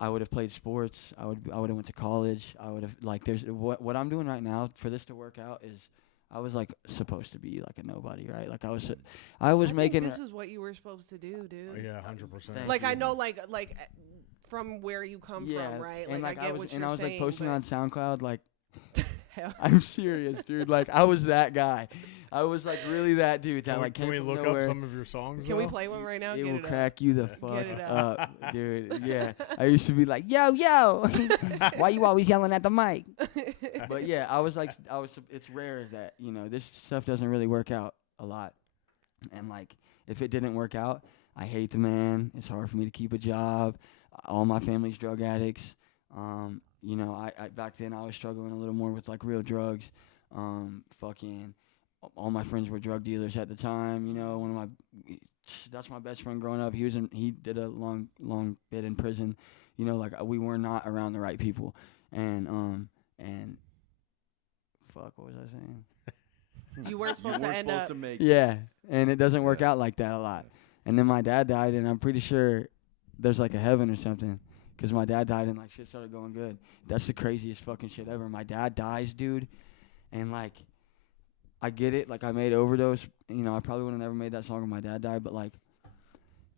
I would have played sports. I would have went to college. I would have like there's what I'm doing right now for this to work out is I was like supposed to be like a nobody, right? Like I was making This is what you were supposed to do, dude. Yeah, 100%. Thank Like you. I know, like from where you come from, right? And Like I get what you're I was saying. like posting but on SoundCloud like hell. I'm serious, dude. Like I was that guy. I was like really that dude that like Can came we from look nowhere. up some of your songs? Can we though? play one right now? It Get will it up. crack you the fuck it up, dude. Yeah, I used to be like, yo, why you always yelling at the mic? But yeah, it's rare that this stuff doesn't really work out a lot, and like if it didn't work out, I hate the man. It's hard for me to keep a job. All my family's drug addicts. I back then I was struggling a little more with like real drugs. Fucking all my friends were drug dealers at the time. That's my best friend growing up. He did a long bit in prison. Like we were not around the right people. And fuck, what was I saying? You weren't supposed to end up. make Yeah, and it doesn't work out like that a lot. And then my dad died, and I'm pretty sure there's like a heaven or something. Because my dad died and like shit started going good. That's the craziest fucking shit ever. My dad dies, dude. And like, I get it. Like I made Overdose. I probably would have never made that song if my dad died. But like,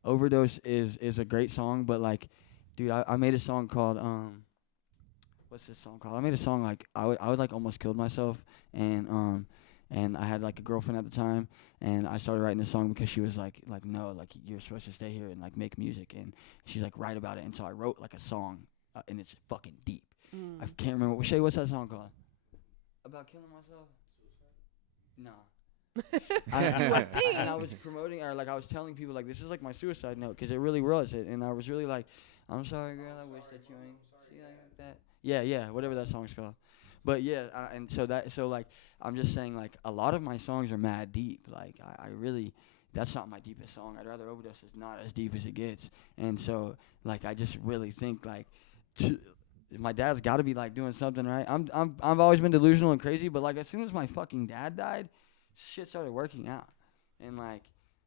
Overdose is a great song. But like, dude, I made a song called, what's this song called? I made a song like, I would like almost killed myself. And I had like a girlfriend at the time, and I started writing this song because she was like no, like you're supposed to stay here and like make music, and she's like write about it, and so I wrote like a song, and it's fucking deep. I can't remember. Shay, what's that song called? About killing myself? No. You a fiend. And I was promoting, or like I was telling people like this is like my suicide note, because it really was it, and I was really like, I'm sorry, girl, I wish that you ain't see like that. Yeah, whatever that song's called. But yeah, and so like I'm just saying like a lot of my songs are mad deep. Like I really, that's not my deepest song. I'd rather Overdose is not as deep as it gets. And so like I just really think like my dad's got to be like doing something right. I've always been delusional and crazy, but like as soon as my fucking dad died, shit started working out. And like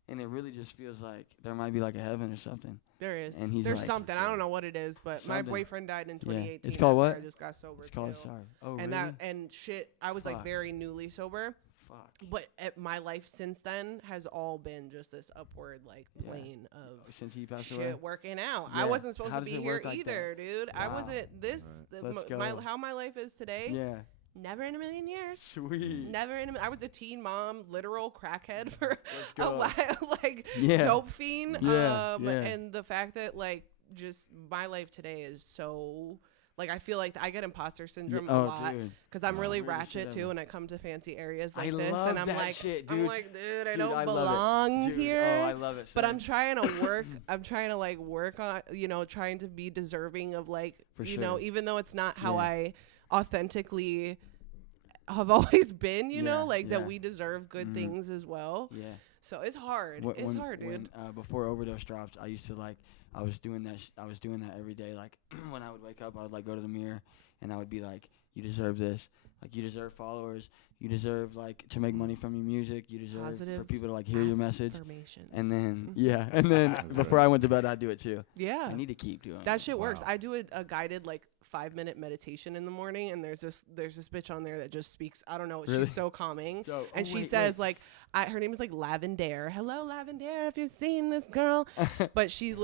and it really just feels like there might be like a heaven or something. There is. And he's There's like, something. I don't know what it is, but my Something. boyfriend died in 2018. It's called after what? I just got sober. It's called too. sorry. Oh, And really? I was like Fuck. very newly sober. Fuck. But my life since then has all been just this upward like Yeah. plane of Since he passed shit away. working out. Yeah. I wasn't supposed How to does be it here work like either, dude. I Wow. wasn't this. Let's My go. how my life is today. Yeah. Never in a million years. Sweet. Never in I was a teen mom, literal crackhead for Let's a go. while, like Yeah. dope fiend. Yeah, yeah. And the fact that like just my life today is so like I feel like I get imposter syndrome a lot dude. because I'm really Weirdest shit ratchet too ever. when I come to fancy areas I like this, love and I'm that like, shit, I'm dude. like, dude, I Dude, don't I love it. belong Dude, here. Oh, I love it. But same. I'm trying to work. I'm trying to like work on, trying to be deserving of like, For know, sure. even though it's not how Yeah. I authentically have always been, Yeah, like yeah. that we deserve good Mhm. things as well. Yeah. So it's hard. Wh- It's when- hard, dude. When, before Overdose dropped, I used to like, I was doing that. I was doing that every day. Like when I would wake up, I would like go to the mirror, and I would be like, "You deserve this. Like you deserve followers. You deserve like to make money from your music. You deserve for Positive people to like hear your message." Affirmation. And then and then before I went to bed, I'd do it too. Yeah. I need to keep doing That it. shit works. Wow. I do a guided like 5-minute meditation in the morning, and there's this bitch on there that just speaks. I don't know. Really? She's so calming, Dope. and Oh, she wait, says like, her name is like Lavender. Hello, Lavender. If you've seen this girl, but she's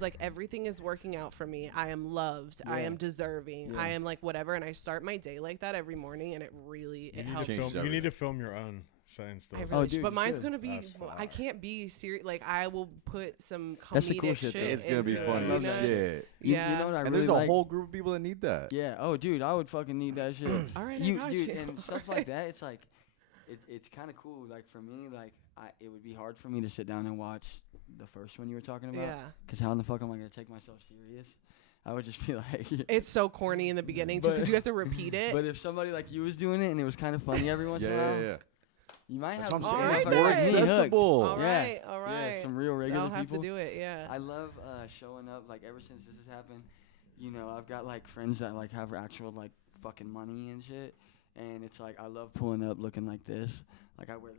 like, everything is working out for me. I am loved. I Yeah. am deserving. Yeah. I am like whatever, and I start my day like that every morning, and it really You need, helps. to Changes film, you need everything. to film your own saying stuff. I Oh, really dude, but you mine's should. gonna be. That's fire. I can't be serious. Like I will put some comedic That's the cool shit, though. It's gonna be into fun. it, Love you that know? shit. Yeah. You know what I And really there's a like? whole group of people that need that. Yeah. Oh, dude, I would fucking need that shit. All right, you, I got dude, you. and stuff like that. It's like, it's kind of cool. Like for me, like it would be hard for me to sit down and watch the first one you were talking about. Yeah. Cause how in the fuck am I gonna take myself serious? I would just be like. It's so corny in the beginning too, But- because you have to repeat it. But if somebody like you was doing it and it was kind of funny every once in a while, Yeah. you might That's have. what I'm All saying. right, It's then. more Me hooked. accessible. All Yeah. right, all right. Yeah, some real regular I'll have people. to do it. Yeah. I love showing up. Like ever since this has happened, I've got like friends that like have actual like fucking money and shit, and it's like I love pulling up looking like this. Like I wear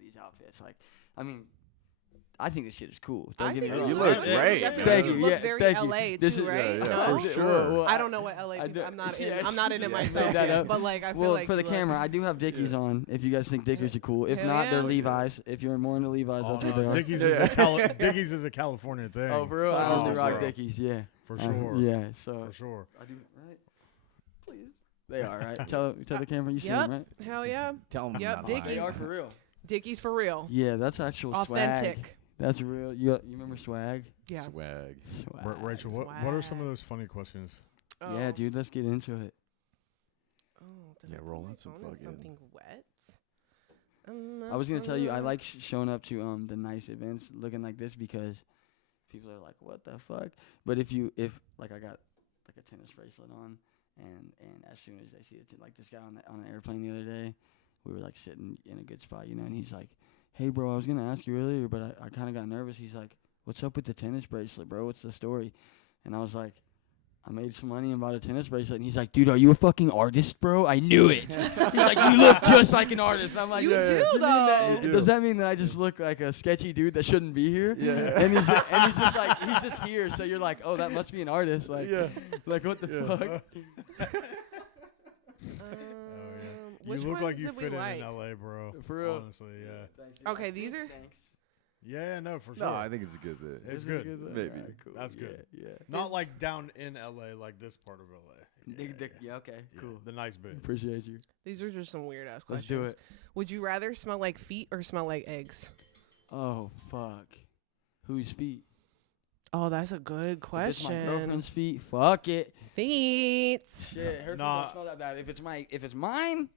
these outfits. Like, I mean, I think this shit is cool. Don't get me think wrong. You it's look fun. great. Definitely. Thank You you. look Yeah, very thank you. LA This too, is- right? yeah, No? for sure. Well, I don't know what LA. I do- I'm not in. yeah, I'm not in it yeah, myself. made that up. But like I feel Well, like for the you camera, I do have Dickies on. If you guys think Dickies are cool, if Hell not, yeah. they're Levi's. If you're more into Levi's, Oh, that's what no, they are. Dickies, Dickies is a California thing. Oh, for real? I Oh, only rock bro. Dickies. Yeah, For sure. Yeah, so For sure. I do right. Please. They are right. Tell the camera you see Yep. them, right? Hell yeah. Tell them. Yep, Dickies. They are for real. Dickies for real. Yeah, that's actual swag. Authentic. That's real. You remember swag? Yeah. Swag. Swag. Rachel, what are some of those funny questions? Yeah, Oh. dude, let's get into it. Oh, did Yeah, I put roll my out some phone in fucking- something wet. I was gonna tell you, I like showing up to the nice events looking like this because people are like, "What the fuck?" But if like I got like a tennis bracelet on, and as soon as they see it, like this guy on the airplane the other day, we were like sitting in a good spot, and he's like, "Hey, bro, I was gonna ask you earlier, but I kind of got nervous." He's like, "What's up with the tennis bracelet, bro? What's the story?" And I was like, I made some money and bought a tennis bracelet. And he's like, "Dude, are you a fucking artist, bro? I knew it." He's like, "You look just like an artist." I'm like, You do, mean though. that- You do. Does that mean that I just look like a sketchy dude that shouldn't be here?" Yeah. And he's just like, he's just here. So you're like, "Oh, that must be an artist." Like, like what the fuck? Which You look like ones you did we fit like? in LA, bro. For real. Honestly, yeah. Thanks, Okay, these are- Thanks. Yeah, no, for sure. No, I think it's a good thing. It's Is it good. though? Maybe. Alright, cool. That's good. Yeah. Not like down in LA, like this part of LA. Yeah, okay, Yeah, cool. The nice bit. Appreciate you. These are just some weird ass Let's questions. do it. Would you rather smell like feet or smell like eggs? Oh fuck. Whose feet? Oh, that's a good If it's question. my girlfriend's feet, fuck it. Feet. Shit, her feet Nah. don't smell that bad. If it's mine,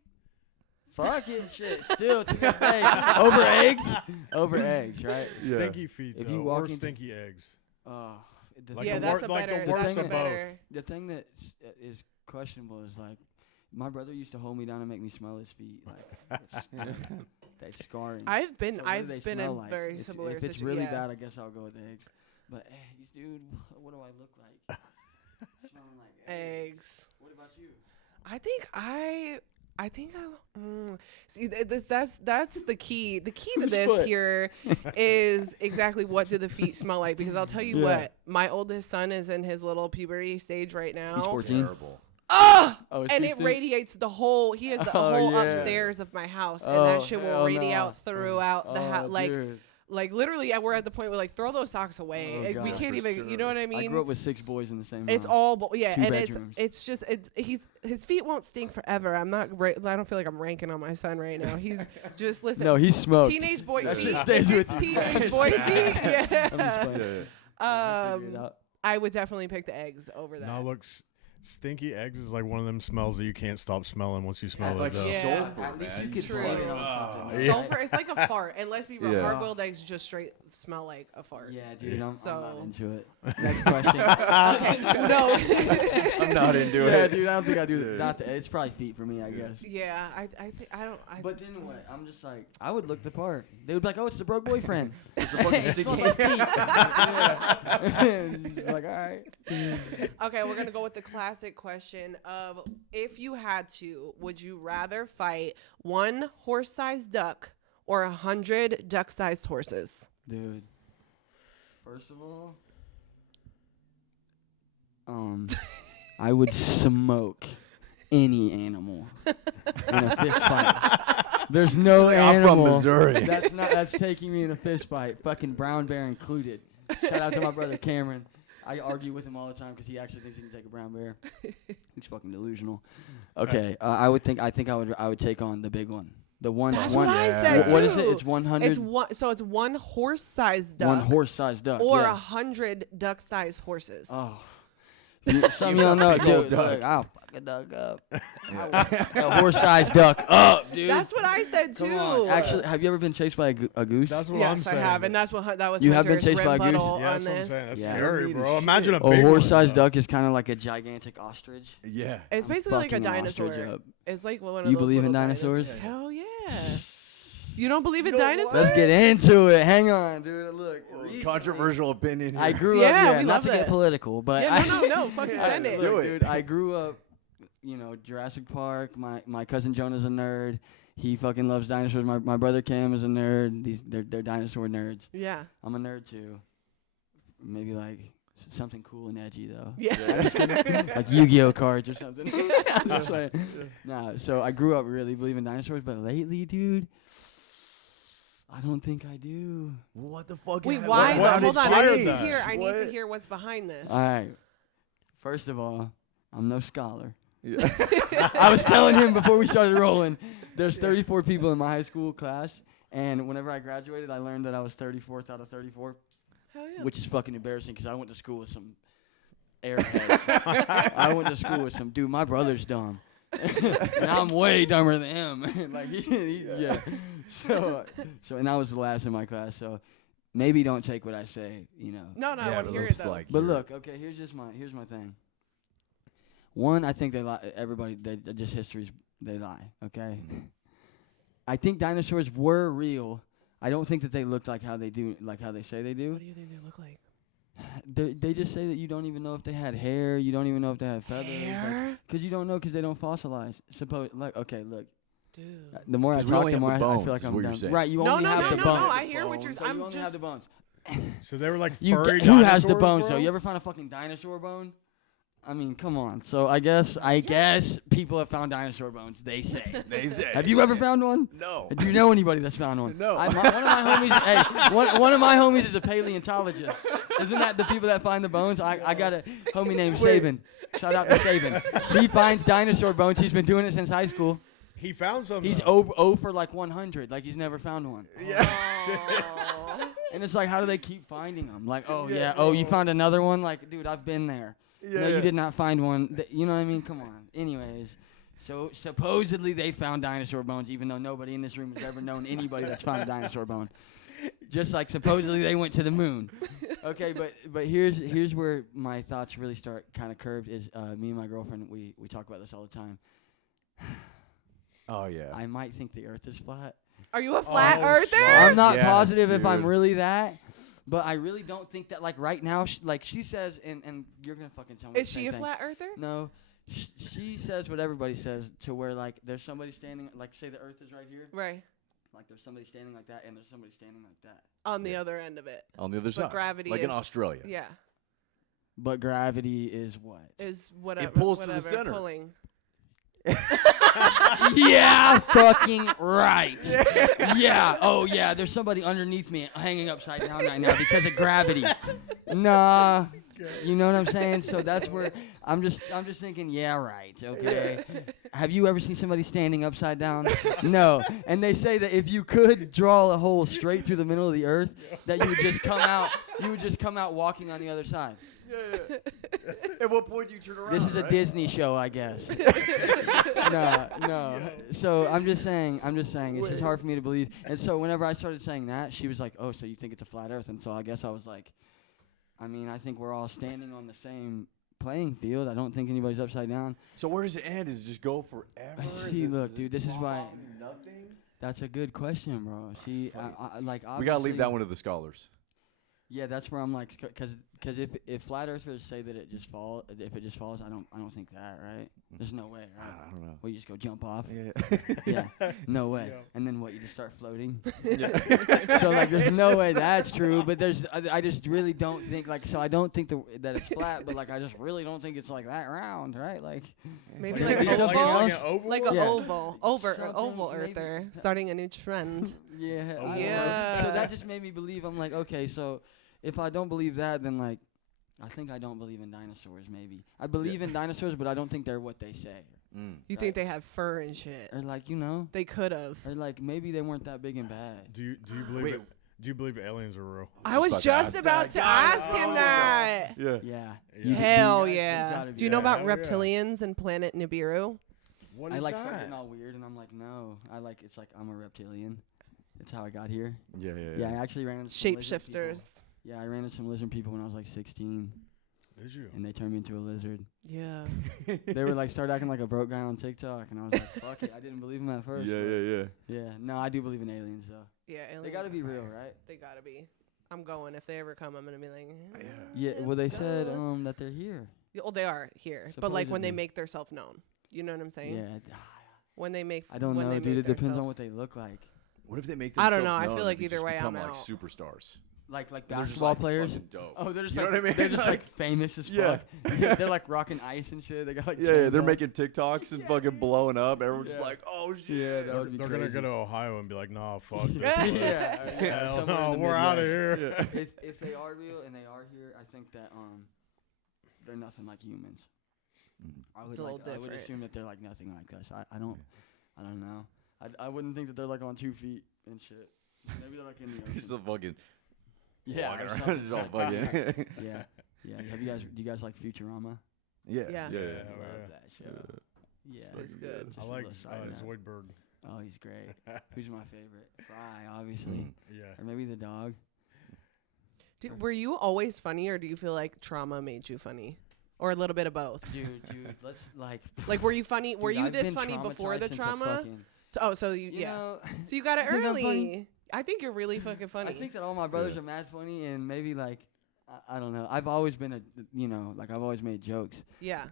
fuck it. Shit, still to this day, over eggs, right? Yeah. Stinky feet, If though, you walk or into- stinky eggs. The Yeah, the that's wor- a like the better. worst That's a of both. better. The thing that is questionable is like, my brother used to hold me down and make me smell his feet. Like, that's scarring. I've been So what do I've they been smell in like? very It's- similar If it's situ- really yeah. bad, I guess I'll go with eggs. But eggs, dude, what do I look like? Smelling like eggs. Eggs. What about you? I think I I think see that's the key. The key to Whose this foot? here is exactly what do the feet smell like? Because I'll tell you what, my oldest son is in his little puberty stage right now. He's 14. Terrible. Oh, And it radiates the whole. He has the whole yeah. upstairs of my house, and that shit will hell radiate no. throughout the house. Dude. Like literally, we're at the point where like throw those socks away. Oh, We God, can't for even. sure. You know what I mean? I grew up with 6 boys in the same It's house. all, Two and bedrooms. it's just his feet won't stink forever. I don't feel like I'm ranking on my son right now. He's just listen. No, he's smoked. Teenage boy That feet. shit stays with you. Teenage boy feet. I'm just Yeah. playing. Yeah. Figure it out. I would definitely pick the eggs over that. No, looks. Stinky eggs is like one of them smells that you can't stop smelling once you smell It's it. like though. Yeah. sulfur. At least you man. could True. blame it on something. Yeah. Sulfur, it's like a fart. And let's be real, Yeah. hard-boiled eggs just straight smell like a fart. Yeah, dude, I'm So- not into it. Next question. Okay. No. I'm not into yeah, it. dude, I don't think I do that. Not the, it's probably feet for me, I guess. Yeah, I think I don't. But then what? I'm just like, I would look the part. They would be like, oh, it's the broke boyfriend. It's the fucking It sticky. smells like feet. Yeah. And you'd be like, all right. Okay, we're gonna go with the classic question of if you had to, would you rather fight 1 horse-sized duck or 100 duck-sized horses? Dude, first of all, I would smoke any animal in a fist fight. There's no I'm from animal Missouri. that's taking me in a fist fight. Fucking brown bear included. Shout out to my brother Cameron. I argue with him all the time because he actually thinks he can take a brown bear. He's fucking delusional. Okay, I think I would take on the big one. The one. That's one, what I Yeah. said too. What is it? It's 100. It's one. So it's 1 horse-sized duck. 1 horse-sized duck. or yeah. 100 duck-sized horses. Oh. Some of y'all know, big old dude. duck. Look, I'll fuck a duck up. A horse-sized duck up, dude. That's what I said too. Come on. Actually, have you ever been chased by a goose? That's what I'm Yes, I saying. have, and that's what that was. You have been Hunter's chased by a goose? rebuttal Yeah, on that's what I'm this. saying. That's Yeah. scary, bro. Shit. Imagine a A big horse-sized one. duck is kind of like a gigantic ostrich. Yeah. It's I'm basically like a fucking an ostrich dinosaur. up. It's like one of You those believe in little dinosaurs? Hell yeah. You don't believe in You know dinosaurs? Let's get into it. Hang on, dude. Look. recently- Controversial opinion here. I grew Yeah, up, we not love to get this. political, but Yeah, I, no, fucking send it. Look, Do it. dude, I grew up, Jurassic Park. My cousin Jonah's a nerd. He fucking loves dinosaurs. My brother Cam is a nerd. They're dinosaur nerds. Yeah. I'm a nerd too. Maybe like something cool and edgy though. Yeah. Like Yu-Gi-Oh cards or something. I'm just playing. Nah, so I grew up really believing dinosaurs, but lately, dude, I don't think I do. What the fuck? Wait, happened? why? what though? Hold on. I inspired need to that? hear. I need to What? hear what's behind this. All right. First of all, I'm no scholar. Yeah. I was telling him before we started rolling, there's 34 people in my high school class, and whenever I graduated, I learned that I was 34th out of 34, Hell yeah. which is fucking embarrassing because I went to school with some airheads. I went to school with some dude. My brother's dumb, and I'm way dumber than him. Like yeah. So and I was the last in my class. So maybe don't take what I say. No, I Yeah, want but to hear let's it though. like But hear it. look, okay, here's my thing. One, I think they lie. Everybody, they just histories. They lie. Okay. I think dinosaurs were real. I don't think that they looked like how they say they do. What do you think they look like? They just say that you don't even know if they had hair. You don't even know if they had feathers. Hair? Because you don't know because they don't fossilize. Okay, look. Dude. The more I 'Cause we talk, only the have more the I bones, feel like is I'm what you're done. saying. Right, you No, only no, have no, the no, bones. no. I hear what you're. So you I'm only have just. the bones. So they were like You furry who has the dinosaurs, bones bro? though? You ever found a fucking dinosaur bone? I mean, come on. So I guess people have found dinosaur bones. They say. They say. Have you ever found one? No. Do you know anybody that's found one? No. One of my homies. Hey, one of my homies is a paleontologist. Isn't that the people that find the bones? I got a homie named Saban. Shout out to Saban. He finds dinosaur bones. He's been doing it since high school. He found some. He's though. 0 for like 100. Like he's never found one. Aw. And it's like, how do they keep finding them? Like, oh, you found another one? Like, dude, I've been there. No, you did not find one. You know what I mean? Come on. Anyways, so supposedly they found dinosaur bones, even though nobody in this room has ever known anybody that's found a dinosaur bone. Just like supposedly they went to the moon. Okay, but here's where my thoughts really start kind of curved. Is me and my girlfriend we talk about this all the time. Oh yeah. I might think the Earth is flat. Are you a flat Oh, earther? shit. I'm not Yes, positive if I'm dude. really that, but I really don't think that. Like right now, like she says, and you're gonna fucking tell me. Is the she same a thing. flat earther? No, she says what everybody says to where like there's somebody standing like say the Earth is right here. Right. Like there's somebody standing like that and there's somebody standing like that. On the other end of it. On the other But side. gravity like is, in Australia. Yeah. But gravity is what? Is whatever. It pulls to the whatever, center. Pulling. Yeah, fucking right. Yeah. Oh yeah. There's somebody underneath me hanging upside down right now because of gravity. Nah. You know what I'm saying? So that's where I'm just thinking, yeah, right. Okay. Have you ever seen somebody standing upside down? No. And they say that if you could draw a hole straight through the middle of the earth, that you would just come out walking on the other side. Yeah. At what point do you turn around? This is a Disney show, I guess. No. So I'm just saying, it's just hard for me to believe. And so whenever I started saying that, she was like, "Oh, so you think it's a flat Earth?" And so I guess I was like, I mean, I think we're all standing on the same playing field. I don't think anybody's upside down. So where does it end? Does it just go forever? See, look, dude, this is why. Nothing. That's a good question, bro. See, I like We gotta leave obviously- that one to the scholars. Yeah, that's where I'm like, because if flat earthers say that it just falls, if it just falls, I don't think that, right? There's no way, right? I don't know. Well, you just go jump off. Yeah. Yeah, no way. Yeah. And then what? You just start floating. So like, there's no way that's true. But I just really don't think like. So I don't think that it's flat, but like I just really don't think it's like that round, right? Like Maybe Like like, it's an something oval. else? an oval? Like an Yeah. oval. Something Oval maybe. earther. Starting a new trend. yeah, I don't know. Yeah. So that just made me believe. I'm like, okay, so if I don't believe that, then like, I think I don't believe in dinosaurs. Maybe I believe in dinosaurs, but I don't think they're what they say. You think they have fur and shit? Or like, you know, They could have. or like maybe they weren't that big and bad. Do you believe Wait. it? Do you believe aliens are real? I was about to just ask about that. to God, ask him oh, that. Yeah. Yeah. Yeah. Hell you yeah. gotta be Do you know right. about Hell yeah. reptilians and planet Nibiru? What I is like start that? getting all weird, and I'm like, no. It's like I'm a reptilian. That's how I got here. Yeah. Yeah, I actually ran into some lizard people. Shapeshifters. Yeah, I ran into some lizard people when I was like 16, Did you? and they turned me into a lizard. Yeah. They were like, start acting like a broke guy on TikTok, and I was like, fuck it. I didn't believe them at first. but Yeah, no, I do believe in aliens, though. Yeah. They aliens gotta are be real, fire. right? They gotta be. I'm going. If they ever come, I'm gonna be like. Yeah, well, they said duh. that they're here. Oh, they are here, but like when they Supposedly. make their self known. You know what I'm saying? Yeah, When they make. I don't when know, they dude. make It depends their on self- what they look like. What if they make I themselves don't know. I known feel and like they either just way, become I'm like out. superstars? Like They're just, basketball like, players. fucking dope. Oh, they're just You know like what I mean? they're just like famous as Yeah. fuck. They're like rocking ice and shit. They got like Yeah, chains they're on. making TikToks and fucking blowing up. Everyone's just Yeah. like, oh shit. Yeah, that They're, would be they're gonna crazy. go to Ohio and be like, nah, fuck this. Yeah. place. Yeah, Hell somewhere in no, the we're out of Midwest. here. If they are real and they are here, I think that they're nothing like humans. I would It's a little I would different. assume that they're like nothing like us. I don't know. I wouldn't think that they're like on 2 feet and shit. Maybe they're like in the ocean. Just a fucking Yeah, walking or around. something. Just all fucking. yeah. Do you guys like Futurama? Yeah. Yeah. Love yeah. that show. Yeah, It's good. Just I a like little side note. Zoidberg. Oh, he's great. Who's my favorite? Fry, obviously, Yeah. or maybe the dog. Were you always funny, or do you feel like trauma made you funny, or a little bit of both? Dude, let's like. Like, were you funny? Were Dude, you I've this been funny before traumatized the since a trauma? fucking- So you You know, So you got it You think I'm early. funny? I think you're really fucking funny. I think that all my brothers Yeah. are mad funny, and maybe like, I don't know. I've always been like I've always made jokes. yeah.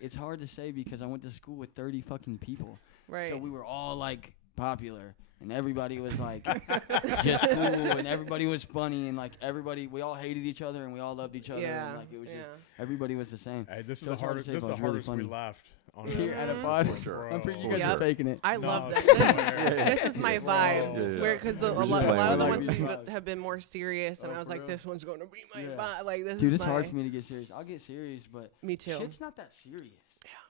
It's hard to say because I went to school with 30 fucking people. Right. So we were all like popular, and everybody was like just cool, and everybody was funny, and like we all hated each other, and we all loved each other, Yeah. and like it was yeah. just everybody was the same. Hey, this is So the it's hard to hardest. say This if is I the was really hardest we funny. laughed on Here an at a episode. pod? For sure. I'm pretty. You For guys sure. are faking it. I No, love it's that. fire. This is my Bro. vibe. Yeah, yeah. Where because We're a just lot playing of the with ones it. we have been more serious, and Oh, I was for like, real? this one's going to be my Yeah. vibe. Like this. Dude, is it's hard my- for me to get serious. I'll get serious, but Me too. shit's not that serious.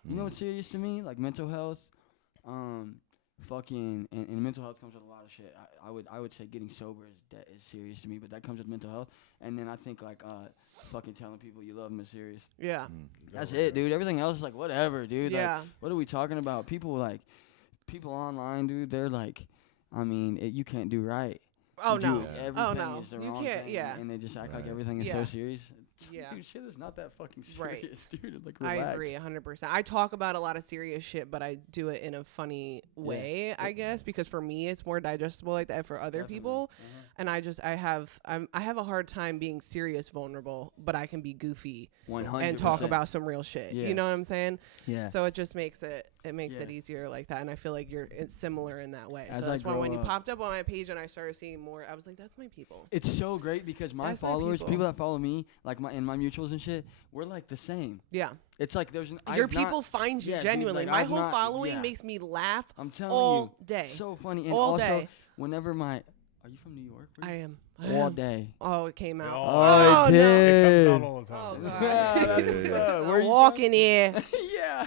You know what's serious to me? Like mental health, fucking, and mental health comes with a lot of shit. I would say getting sober is serious to me, but that comes with mental health. And then I think like fucking telling people you love them is serious. Yeah. That's it, dude. Everything else is like whatever, dude. Yeah. Like, what are we talking about? People online, dude. They're like, I mean, you can't do right. Oh You no. do Yeah. everything Oh no. is the You wrong can't. thing, Yeah. and they just act like Right. everything is Yeah. so serious. Yeah. Dude, shit is not that fucking Right. serious, dude. Like, I relax. agree 100%. I talk about a lot of serious shit, but I do it in a funny way, I guess, because for me it's more digestible like that. For other Definitely. people, Uh-huh. And I have a hard time being serious vulnerable, but I can be goofy 100%. and talk about some real shit. Yeah. You know what I'm saying? Yeah. So it just makes it Yeah. easier like that. And I feel like it's similar in that way. As So I that's why grow when you up- popped up on my page and I started seeing more, I was like, that's my people. It's so great because my That's my followers, people. people that follow me, like my mutuals and shit, we're like the same. Yeah. It's like there's Your people find you yeah, dude, genuinely. like, my I've whole not- following yeah. makes me laugh I'm telling all you, day. so funny. And All also, day. whenever are you from New York? bro? I am. All day. Oh, it came out. Oh, it no. It did. comes out all the Oh, time. God. Yeah. Where I'm you walking here. from? Yeah.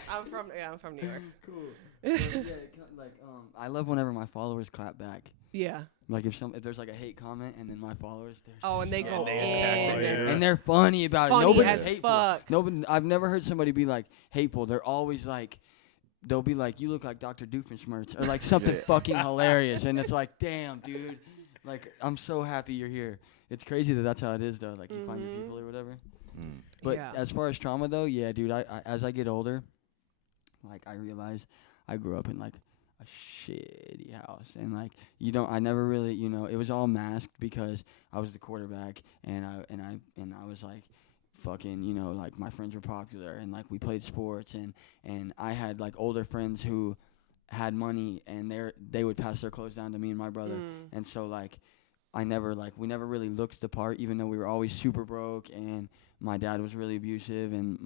I'm from New York. Cool. I love whenever my followers clap back. Yeah. Like if there's like a hate comment and then my followers, they're Oh, and they so go they in. attack you. and they're funny about Funny it. Nobody's as hateful. fuck. Nobody. I've never heard somebody be like hateful. They're always like, they'll be like, "You look like Dr. Doofenshmirtz," or like something fucking hilarious, and it's like, "Damn, dude!" Like I'm so happy you're here. It's crazy that that's how it is though. Like you find your people or whatever. Mm. But Yeah. as far as trauma though, yeah, dude. I as I get older, like I realize I grew up in like a shitty house, and like I never really, it was all masked because I was the quarterback, and I was like fucking, like my friends were popular, and like we played sports, and I had like older friends who had money, and they would pass their clothes down to me and my brother, and so like we never really looked the part, even though we were always super broke, and my dad was really abusive, and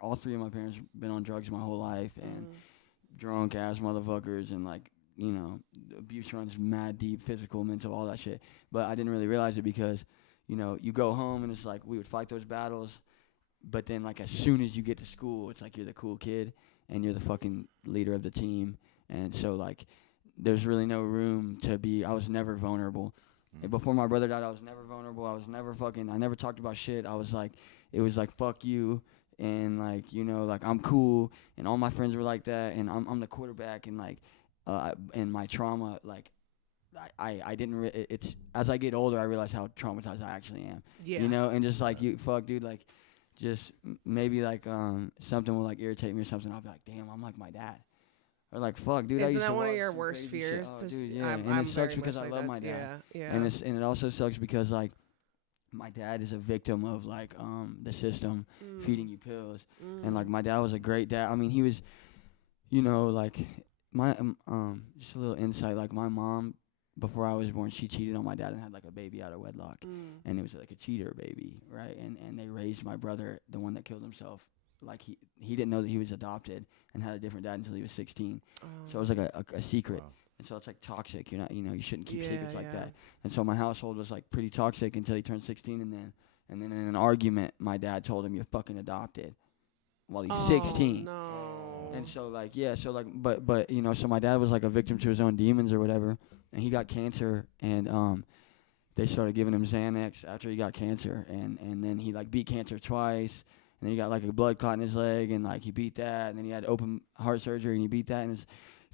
all three of my parents been on drugs my whole life, and drunk ass motherfuckers, and like abuse runs mad deep, physical, mental, all that shit. But I didn't really realize it because you go home and it's like we would fight those battles, but then like as soon as you get to school, it's like you're the cool kid and you're the fucking leader of the team, and so like there's really no room to be. I was never vulnerable. And before my brother died, I was never vulnerable. I never talked about shit. It was like fuck you, and like like I'm cool, and all my friends were like that, and I'm the quarterback, and like and my trauma, like I didn't it's as I get older I realize how traumatized I actually am. Yeah. And just like dude, like just maybe like something will like irritate me or something, I'll be like, damn, I'm like my dad. Or like fuck, dude. I Isn't used that to one of watch your some worst crazy shit. fears? Oh, Just- dude, yeah. I'm And it sucks very because much I like love that my too. dad. Yeah. And it also sucks because like my dad is a victim of like the system feeding you pills, and like my dad was a great dad. I mean, he was, like my just a little insight. Like my mom, before I was born, she cheated on my dad and had like a baby out of wedlock, and it was like a cheater baby, right? And they raised my brother, the one that killed himself. Like he didn't know that he was adopted and had a different dad until he was 16. So it was like a secret. Wow. And so it's like toxic. You're not, you shouldn't keep Yeah, secrets like yeah. that. And so my household was like pretty toxic until he turned 16, and then in an argument, my dad told him, "You're fucking adopted," while he's 16. No. And so like so like but so my dad was like a victim to his own demons or whatever, and he got cancer, and they started giving him Xanax after he got cancer, and then he like beat cancer twice, and then he got like a blood clot in his leg, and like he beat that, and then he had open heart surgery, and he beat that, and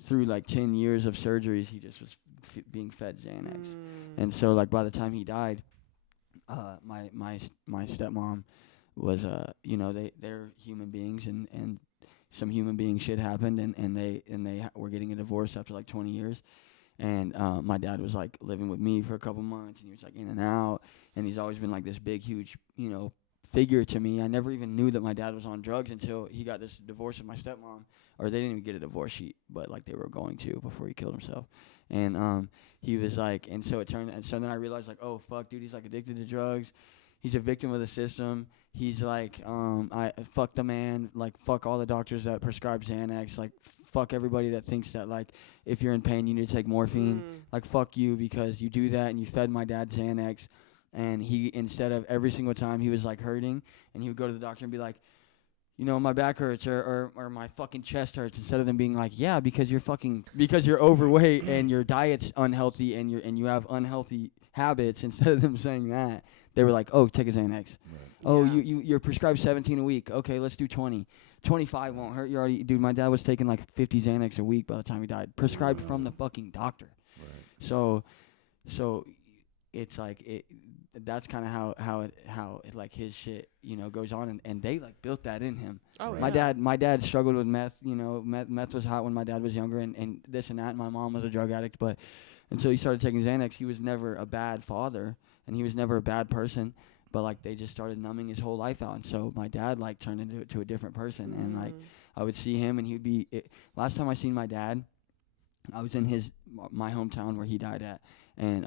through like 10 years of surgeries, he just was being fed Xanax. And so like by the time he died, my stepmom was they're human beings, and some human being shit happened, and they were getting a divorce after like 20 years. And my dad was like living with me for a couple months, and he was like in and out, and he's always been like this big huge figure to me. I never even knew that my dad was on drugs until he got this divorce with my stepmom. Or they didn't even get a divorce sheet, but like they were going to before he killed himself. And he was like, and so then I realized like, oh fuck, dude, he's like addicted to drugs. He's a victim of the system. He's like, I fuck the man, like fuck all the doctors that prescribe Xanax, like fuck everybody that thinks that like if you're in pain you need to take morphine. Like fuck you because you do that and you fed my dad Xanax. And he, instead of every single time he was like hurting, and he would go to the doctor and be like, my back hurts or my fucking chest hurts, instead of them being like, yeah, because you're overweight and your diet's unhealthy and you have unhealthy habits. Instead of them saying that, they were like, oh, take a Xanax. Right. Oh, Yeah. you're prescribed 17 a week. Okay, let's do 20. 25 won't hurt you already. Dude, my dad was taking like 50 Xanax a week by the time he died, prescribed from the fucking doctor. Right. So it's like that's kind of how it like his shit goes on, and they like built that in him. Oh, Right. My dad struggled with meth. Meth was hot when my dad was younger, and this and that. And my mom was a drug addict, until he started taking Xanax, he was never a bad father and he was never a bad person. But like they just started numbing his whole life out, and so my dad like turned into a different person. And like I would see him, and he'd be. Last time I seen my dad, I was in my hometown where he died at, and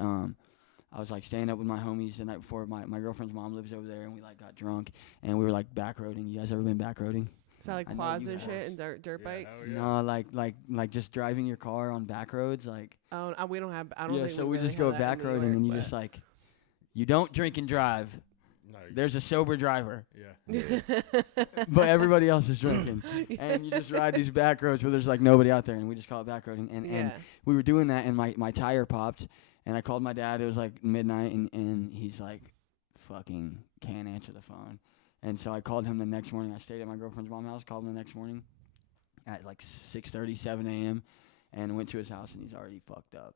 I was like staying up with my homies the night before. My girlfriend's mom lives over there, and we like got drunk, and we were like back roading. You guys ever been back roading? Is that like quads and shit and dirt bikes? No, like just driving your car on back roads, like. Oh, we don't have. I don't. Yeah, think so we we really just have go that back in New roading, York, and you but- just like, you don't drink and drive. No, There's a sober driver, yeah. but everybody else is drinking, and you just ride these back roads where there's like nobody out there, and we just call it back roading. And we were doing that, and my tire popped, and I called my dad. It was like midnight, and he's like, fucking can't answer the phone. And so I called him the next morning. I stayed at my girlfriend's mom's house, called him the next morning at like 6:30, 7 a.m., and went to his house, and he's already fucked up.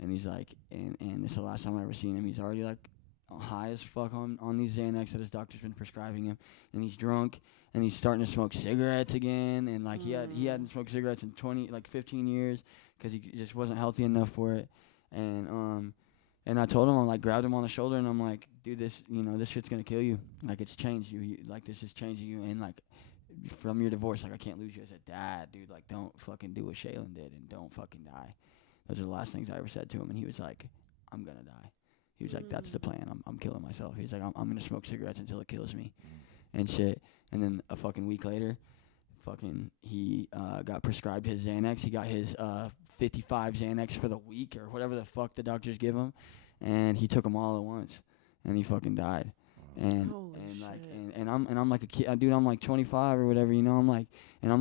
And he's like, and this is the last time I ever seen him. He's already like high as fuck on these Xanax that his doctor's been prescribing him, and he's drunk, and he's starting to smoke cigarettes again, and like he hadn't smoked cigarettes in 15 years because he just wasn't healthy enough for it. And I told him, I like grabbed him on the shoulder, and I'm like, dude, this shit's gonna kill you. Like it's changed you. Like this is changing you, and like from your divorce, like I can't lose you as a dad, dude. Like don't fucking do what Shaylin did, and don't fucking die. Those are the last things I ever said to him, and he was like, I'm gonna die. He was like, that's the plan. I'm killing myself. He's like, I'm gonna smoke cigarettes until it kills me, and shit. And then a fucking week later, he got prescribed his Xanax. He got his 55 Xanax for the week or whatever the fuck the doctors give him, and he took them all at once, and he fucking died. And I'm like a kid, dude. I'm like 25 or whatever, you know. I'm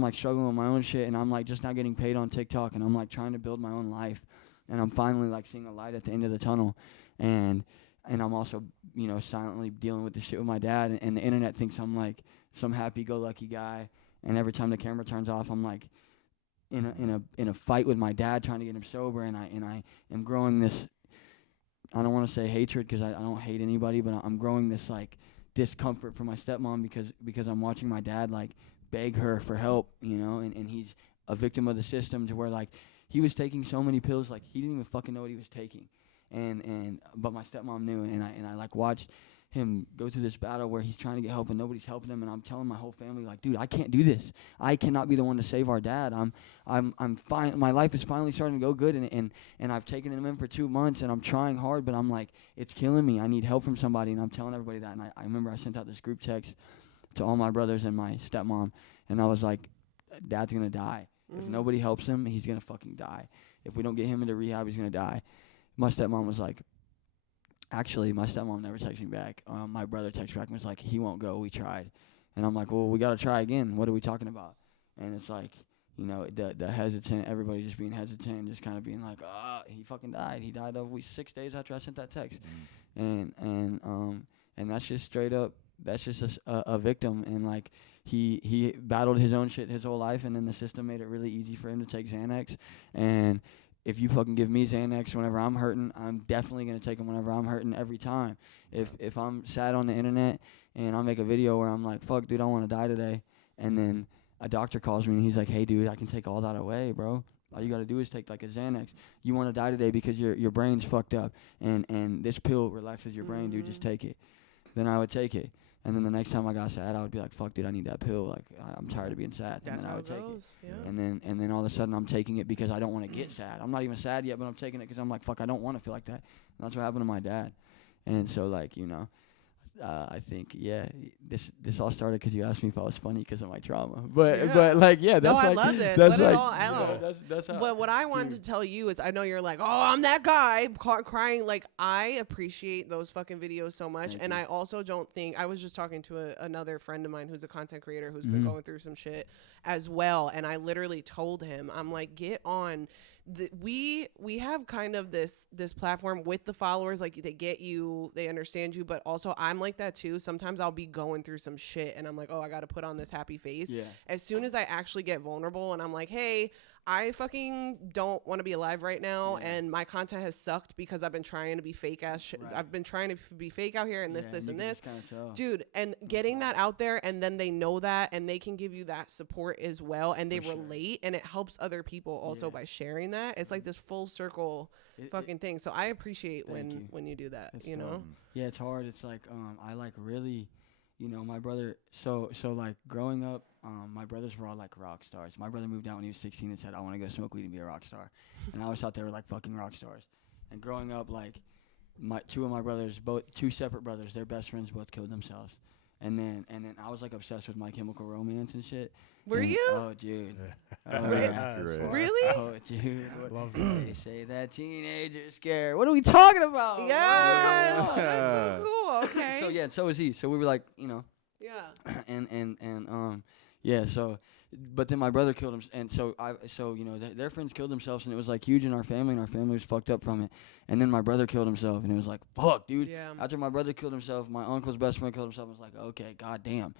like struggling with my own shit, and I'm like just now getting paid on TikTok, and I'm like trying to build my own life, and I'm finally like seeing a light at the end of the tunnel, and I'm also, you know, silently dealing with the shit with my dad, and the internet thinks I'm like some happy-go-lucky guy, and every time the camera turns off, I'm like in a fight with my dad trying to get him sober, and I am growing this. I don't want to say hatred because I don't hate anybody, but I'm growing this like discomfort for my stepmom because I'm watching my dad like beg her for help, you know, and he's a victim of the system to where like he was taking so many pills like he didn't even fucking know what he was taking, but my stepmom knew, and I like watched him go through this battle where he's trying to get help and nobody's helping him, and I'm telling my whole family like, dude, I can't do this. I cannot be the one to save our dad. I'm fine. My life is finally starting to go good, and I've taken him in for 2 months, and I'm trying hard, but I'm like, it's killing me. I need help from somebody, and I'm telling everybody that. And I remember I sent out this group text to all my brothers and my stepmom, and I was like, Dad's gonna die. If nobody helps him, he's gonna fucking die. If we don't get him into rehab, he's gonna die. My stepmom was like, actually, my stepmom never texted me back. My brother texted back and was like, he won't go. We tried. And I'm like, well, we got to try again. What are we talking about? And it's like, you know, the hesitant, everybody just being hesitant and just kind of being like, he fucking died. He died 6 days after I sent that text. And that's just straight up, that's just a victim. And like, he battled his own shit his whole life, and then the system made it really easy for him to take Xanax. And if you fucking give me Xanax whenever I'm hurting, I'm definitely going to take them whenever I'm hurting every time. If I'm sad on the internet and I make a video where I'm like, fuck, dude, I want to die today, and then a doctor calls me and he's like, hey, dude, I can take all that away, bro. All you got to do is take like a Xanax. You want to die today because your brain's fucked up, and this pill relaxes your brain, dude, just take it. Then I would take it. And then the next time I got sad, I would be like, fuck, dude, I need that pill. Like, I'm tired of being sad. That's and then how I would it take goes. it. Yeah. And then all of a sudden I'm taking it because I don't want to get sad. I'm not even sad yet, but I'm taking it because I'm like, fuck, I don't want to feel like that. And that's what happened to my dad. And so, like, you know, I think, yeah, this all started because you asked me if I was funny because of my trauma. But like, yeah, that's I like, love this. that's Let like, it all out. Yeah, that's how. But what I wanted to tell you is, I know you're like, oh, I'm that guy crying. Like, I appreciate those fucking videos so much. Thank And you. I also don't think, I was just talking to another friend of mine who's a content creator who's been going through some shit as well. And I literally told him, I'm like, get on. We have kind of this platform with the followers, like they get you, they understand you, but also I'm like that too. Sometimes I'll be going through some shit and I'm like, oh, I got to put on this happy face. Yeah. As soon as I actually get vulnerable and I'm like, hey, I fucking don't want to be alive right now, and my content has sucked because I've been trying to be fake ass shit. Right. I've been trying to be fake out here and this, and this. Tell. Dude, and getting that out there, and then they know that, and they can give you that support as well, and they relate, and it helps other people also by sharing that. It's like this full circle fucking thing. So I appreciate when you do that, it's you know? Yeah, it's hard. It's like, I like really, you know, my brother, so like growing up, my brothers were all like rock stars. My brother moved out when he was 16 and said, I want to go smoke weed and be a rock star. And I always thought they were like fucking rock stars. And growing up, like, two of my brothers, two separate brothers, their best friends both killed themselves. And then I was like obsessed with My Chemical Romance and shit. Were you? Oh, dude. Oh, That's great. Really? Oh, dude. Love They say that teenager scare. What are we talking about? Yeah. That's so cool. Okay. So yeah, so was he. So we were like, you know, Yeah. and yeah. So, but then my brother killed him, and so you know, their friends killed themselves, and it was like huge in our family, and our family was fucked up from it. And then my brother killed himself, and it was like, fuck, dude. Yeah. After my brother killed himself, my uncle's best friend killed himself. I was like, okay, goddamn.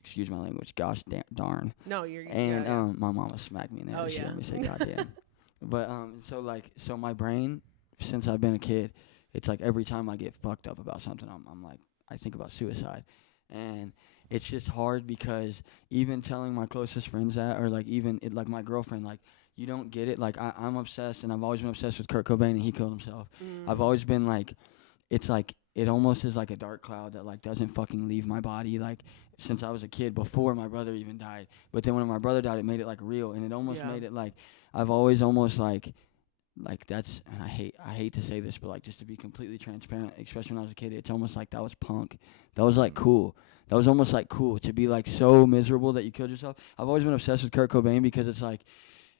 Excuse my language. Gosh darn. No, you're. And yeah. my mama smacked me in the head. She let me say goddamn. But so my brain, since I've been a kid, it's like every time I get fucked up about something, I'm like, I think about suicide. And it's just hard because even telling my closest friends that, or like even like my girlfriend, like, you don't get it. Like I'm obsessed, and I've always been obsessed with Kurt Cobain, and he killed himself. I've always been like, it's like, it almost is like a dark cloud that like doesn't fucking leave my body, like since I was a kid, before my brother even died. But then when my brother died, it made it like real, and it almost made it like, I've always almost like that's, and I hate to say this, but like, just to be completely transparent, especially when I was a kid, it's almost like that was punk. That was like cool. That was almost like cool to be like so miserable that you killed yourself. I've always been obsessed with Kurt Cobain because it's like,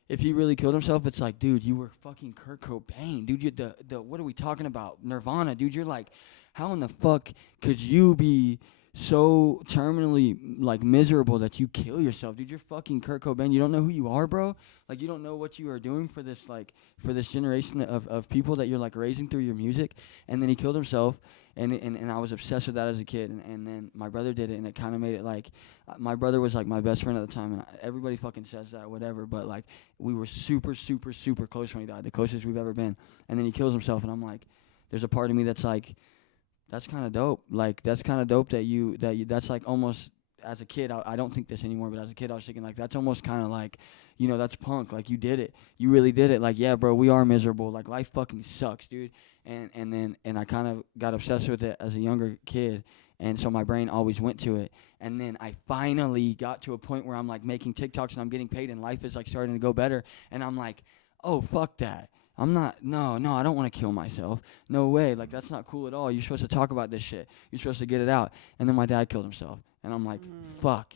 if he really killed himself, it's like, dude, you were fucking Kurt Cobain. Dude, you're the what are we talking about? Nirvana, dude. You're like, how in the fuck could you be so terminally like miserable that you kill yourself? Dude, you're fucking Kurt Cobain. You don't know who you are, bro? Like, you don't know what you are doing for this, like, for this generation of people that you're like raising through your music. And then he killed himself. And I was obsessed with that as a kid, and then my brother did it, and it kind of made it like, my brother was like my best friend at the time, and everybody fucking says that, whatever, but like, we were super, super, super close when he died, the closest we've ever been, and then he kills himself, and I'm like, there's a part of me that's like, that's kind of dope, like, that's kind of dope that you, that's like almost, as a kid, I don't think this anymore, but as a kid, I was thinking like, that's almost kind of like, you know, that's punk, like, you did it, you really did it, like, yeah, bro, we are miserable, like, life fucking sucks, dude. And I kind of got obsessed with it as a younger kid, and so my brain always went to it. And then I finally got to a point where I'm like making TikToks and I'm getting paid and life is like starting to go better, and I'm like, oh, fuck that. I'm not, no, I don't want to kill myself. No way, like, that's not cool at all. You're supposed to talk about this shit. You're supposed to get it out. And then my dad killed himself, and I'm like, fuck.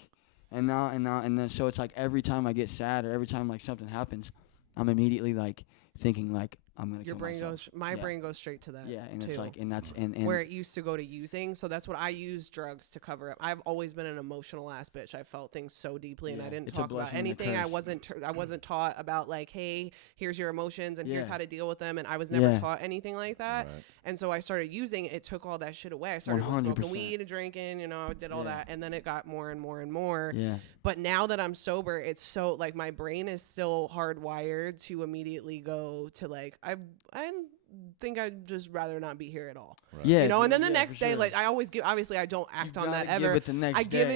And then so it's like every time I get sad or every time like something happens, I'm immediately like thinking like, I'm gonna. Your kill brain myself. my brain goes straight to that. Yeah, and too. it's like, and that's and where it used to go to using. So that's what I use drugs to cover up. I've always been an emotional ass bitch. I felt things so deeply, and I didn't talk about anything. I wasn't taught about like, hey, here's your emotions and here's how to deal with them. And I was never taught anything like that. Right. And so I started using. It took all that shit away. I started smoking weed and drinking. You know, I did all that, and then it got more and more and more. Yeah. But now that I'm sober, it's so like my brain is still hardwired to immediately go to like I think I'd just rather not be here at all. Right. Yeah, you know. And then the next day, like I always give. Obviously, I don't act on that ever.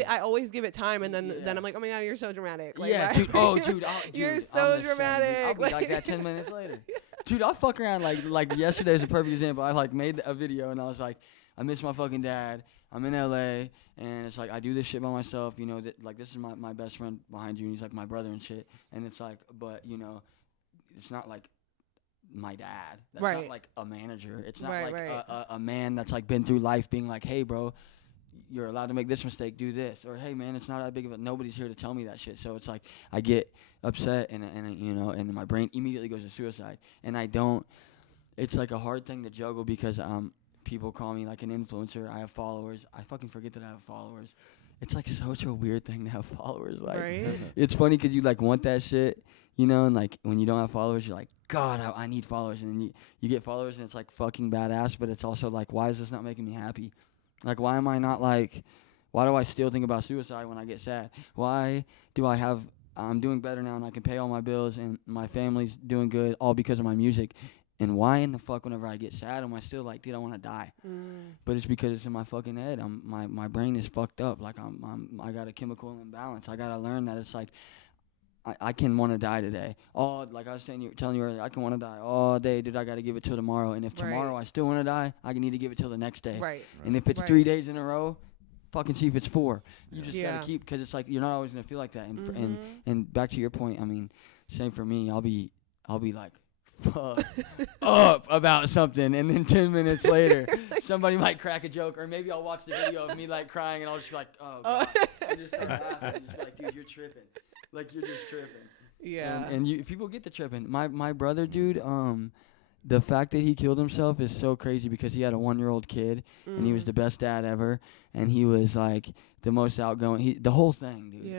I always give it time, and then I'm like, oh my god, you're so dramatic. Like, yeah, dude. Dude, you're so dramatic. I'll be like that 10 minutes later. Dude, I'll fuck around like yesterday's a perfect example. I like made a video and I was like, I miss my fucking dad. I'm in LA and it's like I do this shit by myself. You know, like this is my best friend behind you, and he's like my brother and shit. And it's like, but you know, it's not like my dad. That's not like a manager. It's not a man that's like been through life being like, hey bro, you're allowed to make this mistake, do this, or hey man, it's not that big of a, nobody's here to tell me that shit. So it's like I get upset and you know, and my brain immediately goes to suicide, and I don't. It's like a hard thing to juggle because people call me like an influencer. I have followers. I fucking forget that I have followers. It's like such a weird thing to have followers. Like it's funny because you like want that shit, you know, and like when you don't have followers, you're like, God, I need followers, and then you get followers and it's like fucking badass, but it's also like, why is this not making me happy? Like, why do I still think about suicide when I get sad? Why do I have I'm doing better now and I can pay all my bills and my family's doing good all because of my music. And why in the fuck whenever I get sad am I still like, dude, I want to die? But it's because it's in my fucking head. My brain is fucked up. Like I got a chemical imbalance. I gotta learn that it's like I can want to die today. Oh, like I was telling you earlier, I can want to die all day, dude. I gotta give it till tomorrow. And if tomorrow I still want to die, I need to give it till the next day. Right. And if it's 3 days in a row, fucking see if it's 4. You just gotta keep, because it's like you're not always gonna feel like that. And and back to your point, I mean, same for me. I'll be like fucked up about something, and then 10 minutes later somebody might crack a joke, or maybe I'll watch the video of me like crying and I'll just be like, oh God, and just start laughing and just be like, dude, you're tripping, like you're just tripping. And people get the tripping. My brother, dude, the fact that he killed himself is so crazy because he had a 1-year-old kid and he was the best dad ever, and he was like the most outgoing, the whole thing, dude.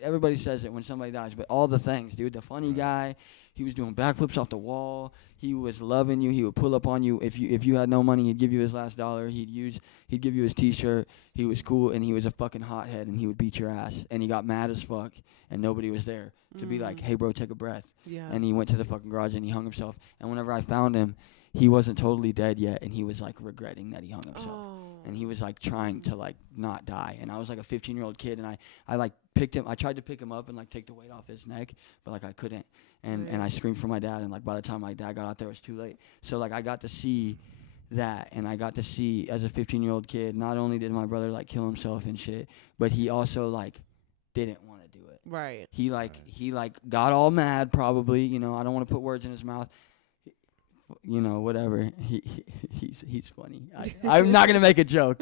Everybody says it when somebody dies, but all the things, dude. The funny guy. He was doing backflips off the wall. He was loving you. He would pull up on you. If you had no money, he'd give you his last dollar. He'd give you his T-shirt. He was cool, and he was a fucking hothead, and he would beat your ass. And he got mad as fuck, and nobody was there to be like, hey, bro, take a breath. Yeah. And he went to the fucking garage, and he hung himself. And whenever I found him, he wasn't totally dead yet, and he was like regretting that he hung himself. And he was like trying to like not die. And I was like a 15-year-old kid, and I like picked him. I tried to pick him up and like take the weight off his neck, but like I couldn't. And I screamed for my dad, and like by the time my dad got out there, it was too late. So like I got to see that, and I got to see as a 15-year-old kid, not only did my brother like kill himself and shit, but he also like didn't want to do it. Right. He like got all mad probably, you know, I don't want to put words in his mouth. You know, whatever. He's funny. I'm not gonna make a joke,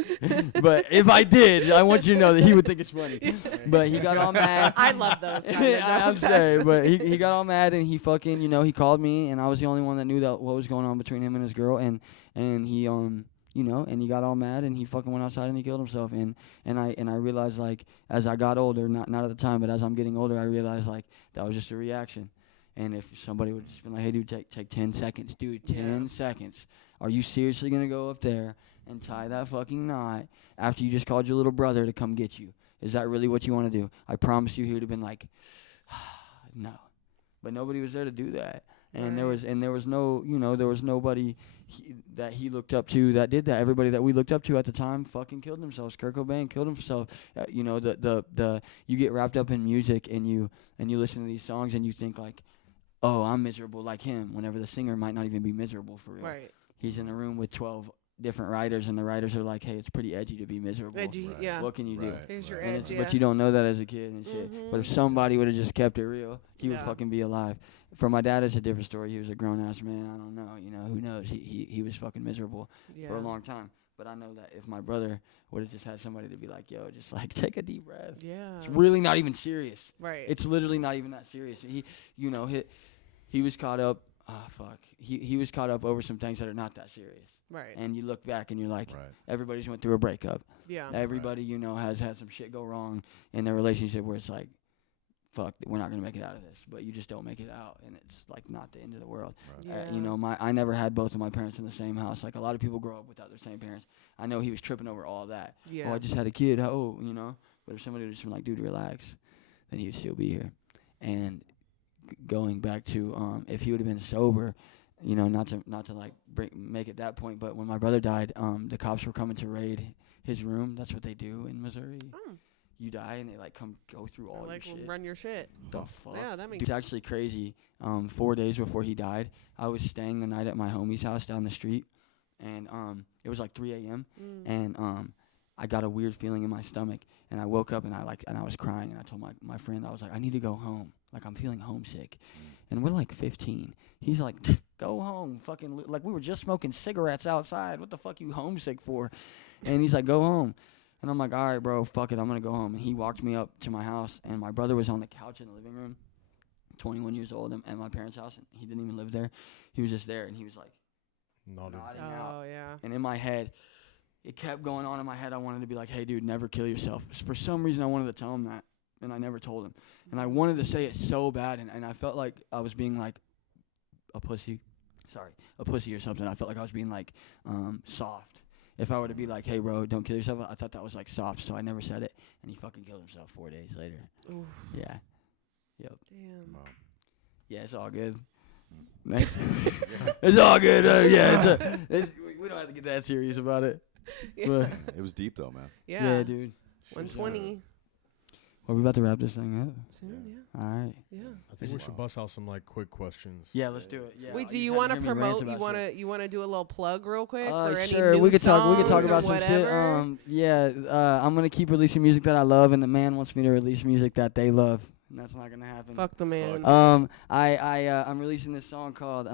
but if I did, I want you to know that he would think it's funny. But he got all mad. I love those kind of jokes. I'm saying, but he got all mad, and he fucking, you know, he called me, and I was the only one that knew that what was going on between him and his girl, and he you know, and he got all mad, and he fucking went outside and he killed himself. And I realized, like, as I got older, not at the time, but as I'm getting older, I realized like that was just a reaction. And if somebody would just be like, hey, dude, take 10 seconds. Dude, 10 seconds. Are you seriously going to go up there and tie that fucking knot after you just called your little brother to come get you? Is that really what you want to do? I promise you he would have been like, no. But nobody was there to do that. And there was no, you know, there was nobody that he looked up to that did that. Everybody that we looked up to at the time fucking killed themselves. Kurt Cobain killed himself. You know, you get wrapped up in music, and you listen to these songs and you think like, oh, I'm miserable like him, whenever the singer might not even be miserable for real. Right. He's in a room with 12 different writers, and the writers are like, hey, it's pretty edgy to be miserable. Edgy, yeah. What can you do? Here's your edge, But you don't know that as a kid and shit. But if somebody would have just kept it real, he would fucking be alive. For my dad, it's a different story. He was a grown-ass man. I don't know. You know, who knows? He was fucking miserable for a long time. But I know that if my brother would have just had somebody to be like, yo, just like take a deep breath. Yeah. It's really not even serious. Right. It's literally not even that serious. He was caught up. He was caught up over some things that are not that serious. Right. And you look back and you're like, everybody's went through a breakup. Yeah. Everybody, you know, has had some shit go wrong in their relationship where it's like, fuck, we're not gonna make it out of this. But you just don't make it out, and it's like not the end of the world. Right. You know, I never had both of my parents in the same house. Like a lot of people grow up without their same parents. I know he was tripping over all that. Yeah. Oh, I just had a kid. Oh, you know. But if somebody would just been like, dude, relax, then he'd still be here. And going back to if he would have been sober, you know, not to like make it that point, but when my brother died, the cops were coming to raid his room. That's what they do in Missouri. You die and they like go through all your shit. Run your shit. The fuck? Yeah, that makes It's actually crazy. 4 days before he died, I was staying the night at my homie's house down the street, and it was like 3 a.m. And I got a weird feeling in my stomach, and I woke up and I was crying, and I told my friend, I was like, I need to go home. Like, I'm feeling homesick. And we're like 15. He's like, go home. Fucking, like, we were just smoking cigarettes outside. What the fuck you homesick for? And he's like, go home. And I'm like, all right, bro, fuck it. I'm going to go home. And he walked me up to my house, and my brother was on the couch in the living room, 21 years old, at my parents' house. And he didn't even live there. He was just there, and he was like nodding out. Yeah. And in my head, it kept going on in my head. I wanted to be like, hey, dude, never kill yourself. For some reason, I wanted to tell him that. And I never told him. And I wanted to say it so bad, and I felt like I was being like a pussy or something. I felt like I was being like soft. If I were to be like, hey, bro, don't kill yourself, I thought that was like soft, so I never said it. And he fucking killed himself 4 days later. Oof. Yeah. Wow. Yeah, it's all good. Nice. It's all good. We don't have to get that serious about it. Yeah. But, It was deep though, man. yeah, dude. 120 Well, we about to wrap this thing up. soon. Yeah. All right. Yeah. I think we should bust out some like quick questions. Yeah, let's do it. Yeah. Wait, do just you had want to hear me rant promote? about You want to do a little plug real quick shit. for any Sure. new We could talk songs or about some shit. whatever? I'm gonna keep releasing music that I love, and the man wants me to release music that they love, and that's not gonna happen. Fuck the man. I'm releasing this song called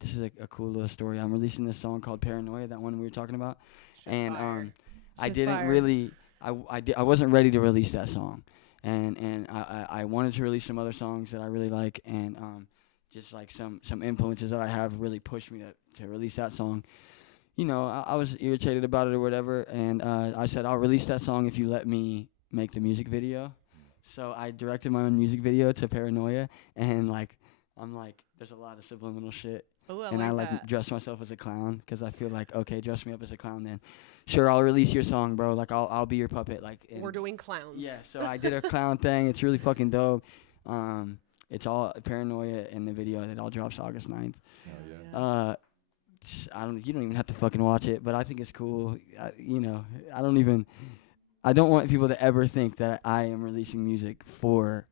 this is a cool little story. I'm releasing this song called Paranoia, that one we were talking about, and I Shit's didn't fire. really I wasn't ready to release that song, and I wanted to release some other songs that I really like, and just like some influences that I have really pushed me to release that song. You know, I was irritated about it or whatever, and I said I'll release that song if you let me make the music video. So I directed my own music video to Paranoia, and there's a lot of subliminal shit. Oh, And I that. dress myself as a clown because I feel like, okay, dress me up as a clown then. Sure, I'll release your song, bro. Like, I'll be your puppet. Like, We're doing clowns. yeah. So I did a clown thing. It's really fucking dope. It's all Paranoia in the video that all drops August 9th. Oh, yeah. You don't even have to fucking watch it, but I think it's cool. I don't want people to ever think that I am releasing music for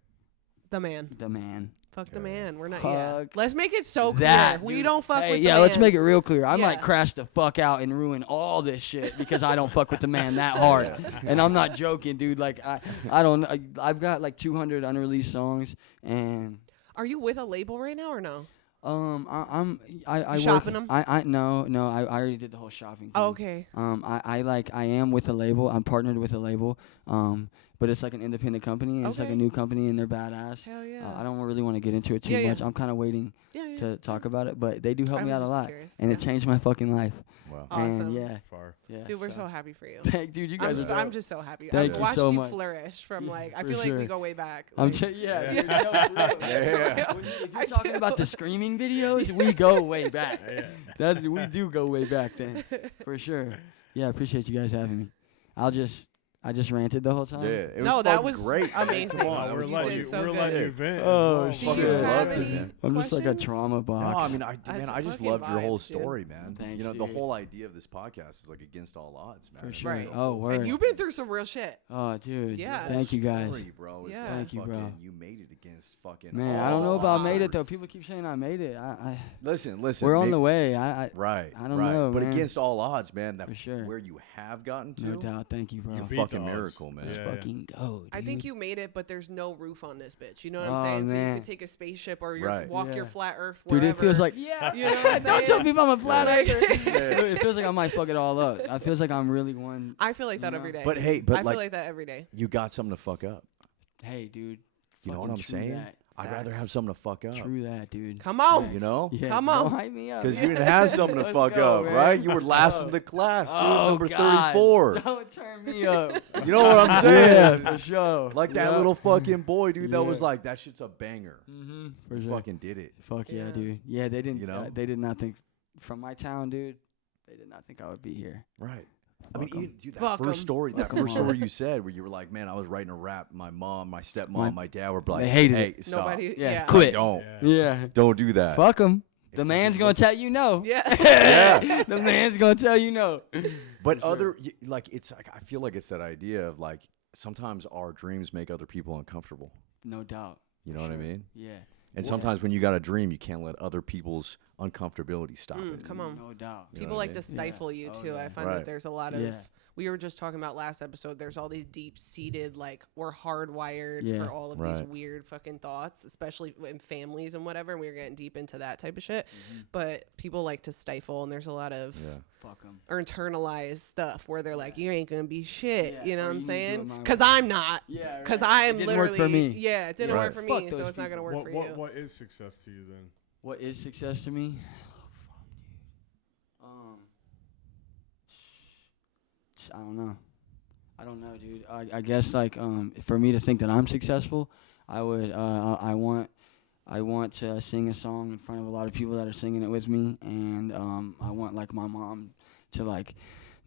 The man. the man. Fuck the Yeah. man. We're not. Fuck Yeah. Let's make it so clear. that, We dude. don't fuck Hey, with the yeah, man. let's make it real clear. I Yeah. might crash the fuck out and ruin all this shit because I don't fuck with the man that hard. And I'm not joking, dude. Like I've got like 200 unreleased songs, and Are you with a label right now or no? I Shopping work, 'em? No, I already did the whole shopping thing. Oh, okay. I am with a label. I'm partnered with a label. But it's like an independent company, and it's like a Okay. new company, and they're badass. Hell yeah. I don't really want to get into it too Yeah, yeah. much. I'm kind of waiting Yeah. to talk about it, but they do help I me was out a just lot, curious. and it Yeah. changed my fucking life. Wow. Awesome. And yeah, Far. yeah. Dude, we're so happy for you. Dude, you guys I'm just so happy. Thank I've you watched so you much. flourish from like I For feel like we sure. go way back. I'm Like, yeah. Yeah. Dude, no, for real. Yeah. If you're talking about the screaming videos, we go way back. Yeah. We do go way back then, for sure. Yeah, I appreciate you guys having me. I just ranted the whole time. Yeah, it was No, that fucking was great. man. amazing. Come on, You we're did letting you, so we're good. letting you vent. Oh, as Do well. you fucking have loved it, any man. I'm just like a questions? trauma box. No, I mean, That's I just fucking loved your whole vibes, dude. story, man. Thanks, you know, the dude. whole idea of this podcast is like against all odds, man. For And sure. Right. Oh, word. And you've been through some real shit. Oh, dude. Yeah. Thank you guys. Story, bro, is Yeah. that Thank you, bro. fucking- You made it against fucking. Man, I all don't know about made it though. odds. People keep saying I made it. Listen. We're on may- the way. Right. I don't right. know, But man. against all odds, man, that For sure. where you have gotten to, No doubt. Thank you, bro. it's a beat fucking the odds. miracle, man. Yeah. Fucking go. Dude. I think you made it, but there's no roof on this bitch. You know what Oh, I'm saying? So you man. can take a spaceship or Right. walk your Yeah. flat Earth Dude, wherever. it feels like yeah. You know what I'm Don't tell saying? people I'm a flat Like- earther. It feels like I might fuck it all up. I feels like I'm really one. I feel like that You every know? day. But hey, I but feel like, like that every day. you got something to fuck up. Hey, dude. You know what fucking I'm true saying? that. I'd rather Facts. have something to fuck up. True that, dude. Come on. You know? Yeah, Come don't on. hype me up. Because man. you didn't have something to Let's fuck go, up, man. right? You were last in Oh. the class, dude, Oh, number God. 34. Don't turn me up. You know what I'm saying? Yeah, for sure. Like that Yeah. little fucking boy, dude, that was Yeah. like, that shit's a banger. Mm-hmm. For You sure. fucking did it. Fuck yeah, Yeah. dude. Yeah, they didn't. You know? They did not think from my town, dude. They did not think I would be here. Right. I mean, Fuck 'em. even dude, that Fuck 'em. first story, that Fuck 'em first all. story you said, where you were like, "Man, I was writing a rap. My mom, my stepmom, my dad were like, They hated hey, it. stop, Nobody. Yeah, Yeah. quit. don't, Yeah. don't do that." Fuck them. If The you man's can gonna look- tell you no. Yeah. Yeah. The man's gonna tell you no. But For sure. other, like, it's like I feel like it's that idea of like sometimes our dreams make other people uncomfortable. No doubt. You For know what I sure. mean? Yeah. And Yeah. sometimes when you got a dream, you can't let other people's uncomfortability stop it. Come on. No doubt. You know People what I like to mean? stifle you Oh, too. yeah. I find Right. that there's a lot of. Yeah. We were just talking about last episode. There's all these deep-seated, like we're hardwired Yeah. for all of these Right. weird fucking thoughts, especially in families and whatever. And we were getting deep into that type of shit. Mm-hmm. But people like to stifle, and there's a lot of Yeah. Fuck them. or internalize stuff where they're like, "You ain't gonna be shit." Yeah, You know or what I'm you do it saying? my Because way. I'm not. Yeah. Because right. I'm It didn't literally. work for me. Yeah, it didn't Right. work for Fuck me, so those it's not gonna people. work for you. What is success to you then? What is success to me? I don't know, dude. I guess like for me to think that I'm successful, I would I want to sing a song in front of a lot of people that are singing it with me, and I want like my mom to like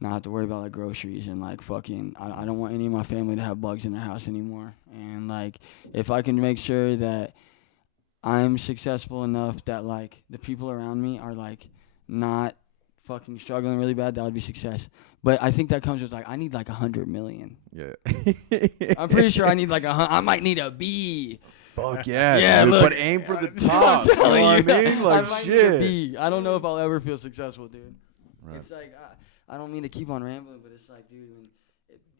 not have to worry about like groceries and like fucking I don't want any of my family to have bugs in their house anymore, and like if I can make sure that I'm successful enough that like the people around me are like not fucking struggling really bad, that would be success. But I think that comes with like I need like 100 million. Yeah. I'm pretty sure I need like I might need a B. Fuck yeah, Yeah, dude, look, but aim for the top. I'm telling you you, know what I mean? Like I might need a shit. B. I don't know if I'll ever feel successful, dude. Right. It's like I don't mean to keep on rambling, but it's like, dude,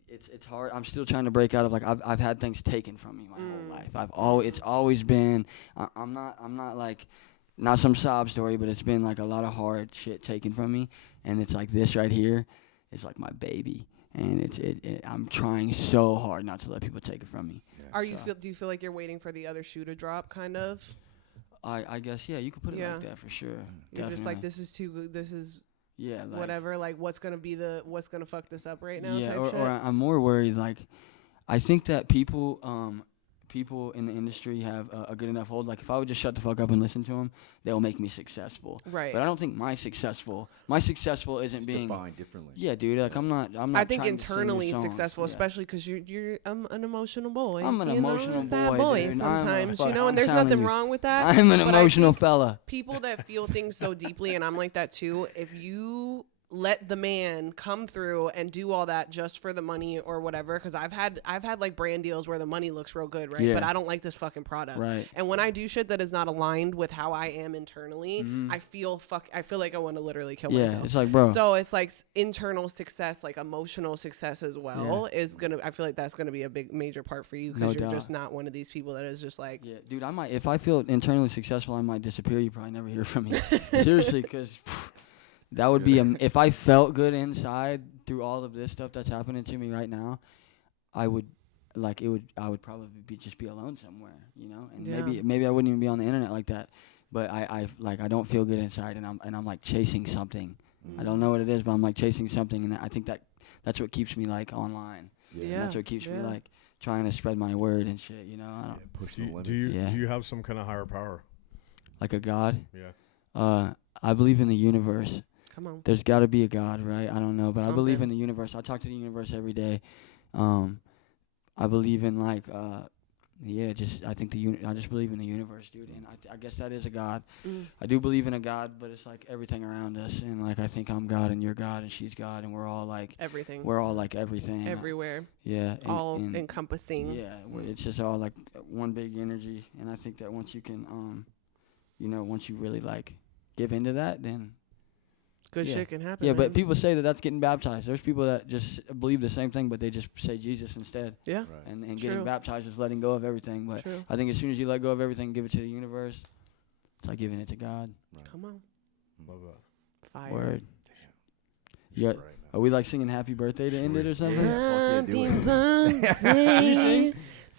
it's hard. I'm still trying to break out of like I've had things taken from me my whole life. It's always been. I'm not like. Not some sob story, but it's been like a lot of hard shit taken from me, and it's like this right here is like my baby, and I'm trying so hard not to let people take it from me. Yeah. Do you feel like you're waiting for the other shoe to drop, kind of? I guess, yeah, you could put it like that for sure. You're Definitely. just like, this is too good, this is like, whatever, like what's gonna fuck this up right now, yeah, type shit? or I'm more worried, like, I think that people in the industry have a good enough hold. Like, if I would just shut the fuck up and listen to them, they'll make me successful. Right. But I don't think my successful isn't It's being defined differently. Yeah, dude. Like, I'm not. I think trying to sing your internally songs. successful, Yeah. especially because you're an emotional boy. I'm an emotional it's that boy, dude. sometimes, I'm and there's telling nothing you, wrong with that. I'm an but I emotional think fella. People that feel things so deeply, and I'm like that too. If you let the man come through and do all that just for the money or whatever, because I've had like brand deals where the money looks real good, right? Yeah. But I don't like this fucking product. Right. And when I do shit that is not aligned with how I am internally, I feel like I want to literally kill Yeah, myself. it's like, bro. So it's like internal success, like emotional success as well, is gonna. I feel like that's gonna be a big major part for you because No you're doubt. just not one of these people that is just like. Yeah, dude, I might. If I feel internally successful, I might disappear. You probably never hear from me. Seriously, because that would be if I felt good inside through all of this stuff that's happening to me right now, I would I would probably just be alone somewhere, you know, and maybe I wouldn't even be on the internet like that. But I don't feel good inside, and I'm like chasing something. I don't know what it is, but I'm like chasing something, and I think that's what keeps me like online. Yeah. And that's what keeps me like trying to spread my word and shit, you know. I don't, Push the limits. Do you have some kind of higher power? like a God. Yeah. I believe in the universe. Come on. There's got to be a God, right? I don't know, but I believe in Something. the universe. I talk to the universe every day. I believe in like I just believe in the universe, dude. And I guess that is a God. I do believe in a God, but it's like everything around us, and like I think I'm God and you're God and she's God, and we're all like Everything. We're all like everything. Everywhere. Yeah. All encompassing. Yeah, it's just all like one big energy, and I think that once you can, once you really like give into that, then Good yeah. shit can happen. Yeah, man. but people say that that's getting baptized. There's people that just believe the same thing, but they just say Jesus instead. Yeah. Right. And True. getting baptized is letting go of everything. But True. I think as soon as you let go of everything, give it to the universe, it's like giving it to God. Come on. Love that. Fire. Word. Shit Yeah. right now. Are we like singing happy birthday to end it or something? Yeah. Fuck yeah, do it. birthday You sing?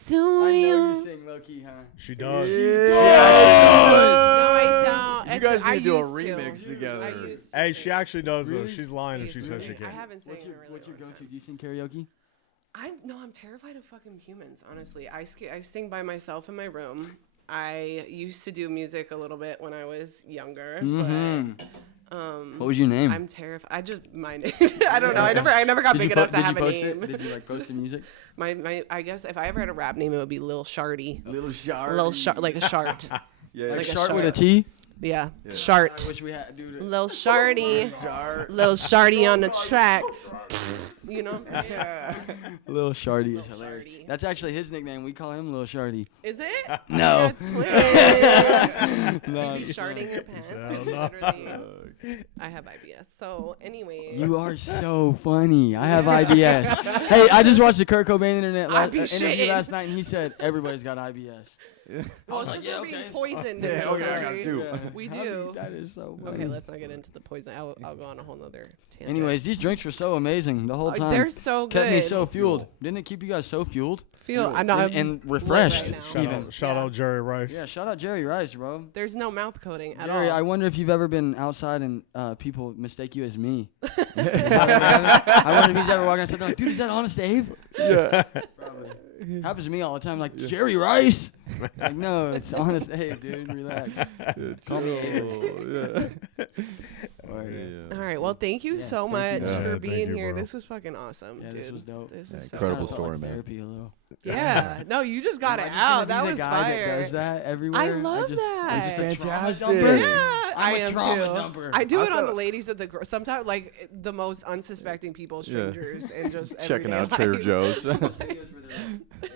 to I know you. you sing low key, huh? She does. No, I don't. You guys I need to do a used remix together. I used Hey, to. she actually does. Though. Really? She's lying if she says she I can't. haven't sang in a really What's your long go-to? time. Do you sing karaoke? I'm terrified of fucking humans, honestly. I sing by myself in my room. I used to do music a little bit when I was younger, but What was your name? I'm terrified. I just my name. I don't know. I never got big enough to have a name. Did you like post the music? My I guess if I ever had a rap name, it would be Lil Shardy. Little shard. Lil Shart, like a shart. Yeah. like Like a Shart with a shark. T? Yeah, Yeah. Shart. I wish we had, dude. Lil Shardy. Shard. Lil Shardy on the track. You know what I'm saying? Lil Shardy is Lil hilarious. Shardy. That's actually his nickname. We call him Lil Shardy. Is it? No. That's weird. No, You be it's sharding your pants. Hell Literally. I have IBS. So anyway. You are so funny. I have IBS. Hey, I just watched the Kurt Cobain interview shitting. last night, and he said everybody's got IBS. Well, like, since yeah, we're being okay. poisoned. Yeah, in this okay, I got country, it too. We do. That is so funny. Okay, let's not get into the poison. I'll go on a whole nother tangent. Anyways, these drinks were so amazing the whole time. They're so good. Kept me so fueled. Didn't it keep you guys so fueled? I'm not and refreshed. right now. even. Shout out Jerry Rice. Yeah, shout out Jerry Rice, bro. There's no mouth coating at Jerry, all. I wonder if you've ever been outside and people mistake you as me. I wonder if he's ever walking outside and like, dude, is that Honestav? Yeah. Probably. Happens to me all the time. Like, Jerry Rice. man. Like, no, it's honest. Hey, dude, relax. Call me Avery. All right. Well, thank you so much thank you. for Yeah, being thank you, here. bro. This was fucking awesome, Yeah, dude. this was dope. This Yeah, was so incredible dope. story, man. Therapy a little. Yeah. No, you just got Am I it just gonna out. be That the was guy fire. that does that everywhere. I love that. It's fantastic. Yeah, I'm I a am trauma too. dumper. I do I it on the thought- ladies at the sometimes like the most unsuspecting people, strangers, and just Checking everyday out Trader life. Joe's. Videos where they're like,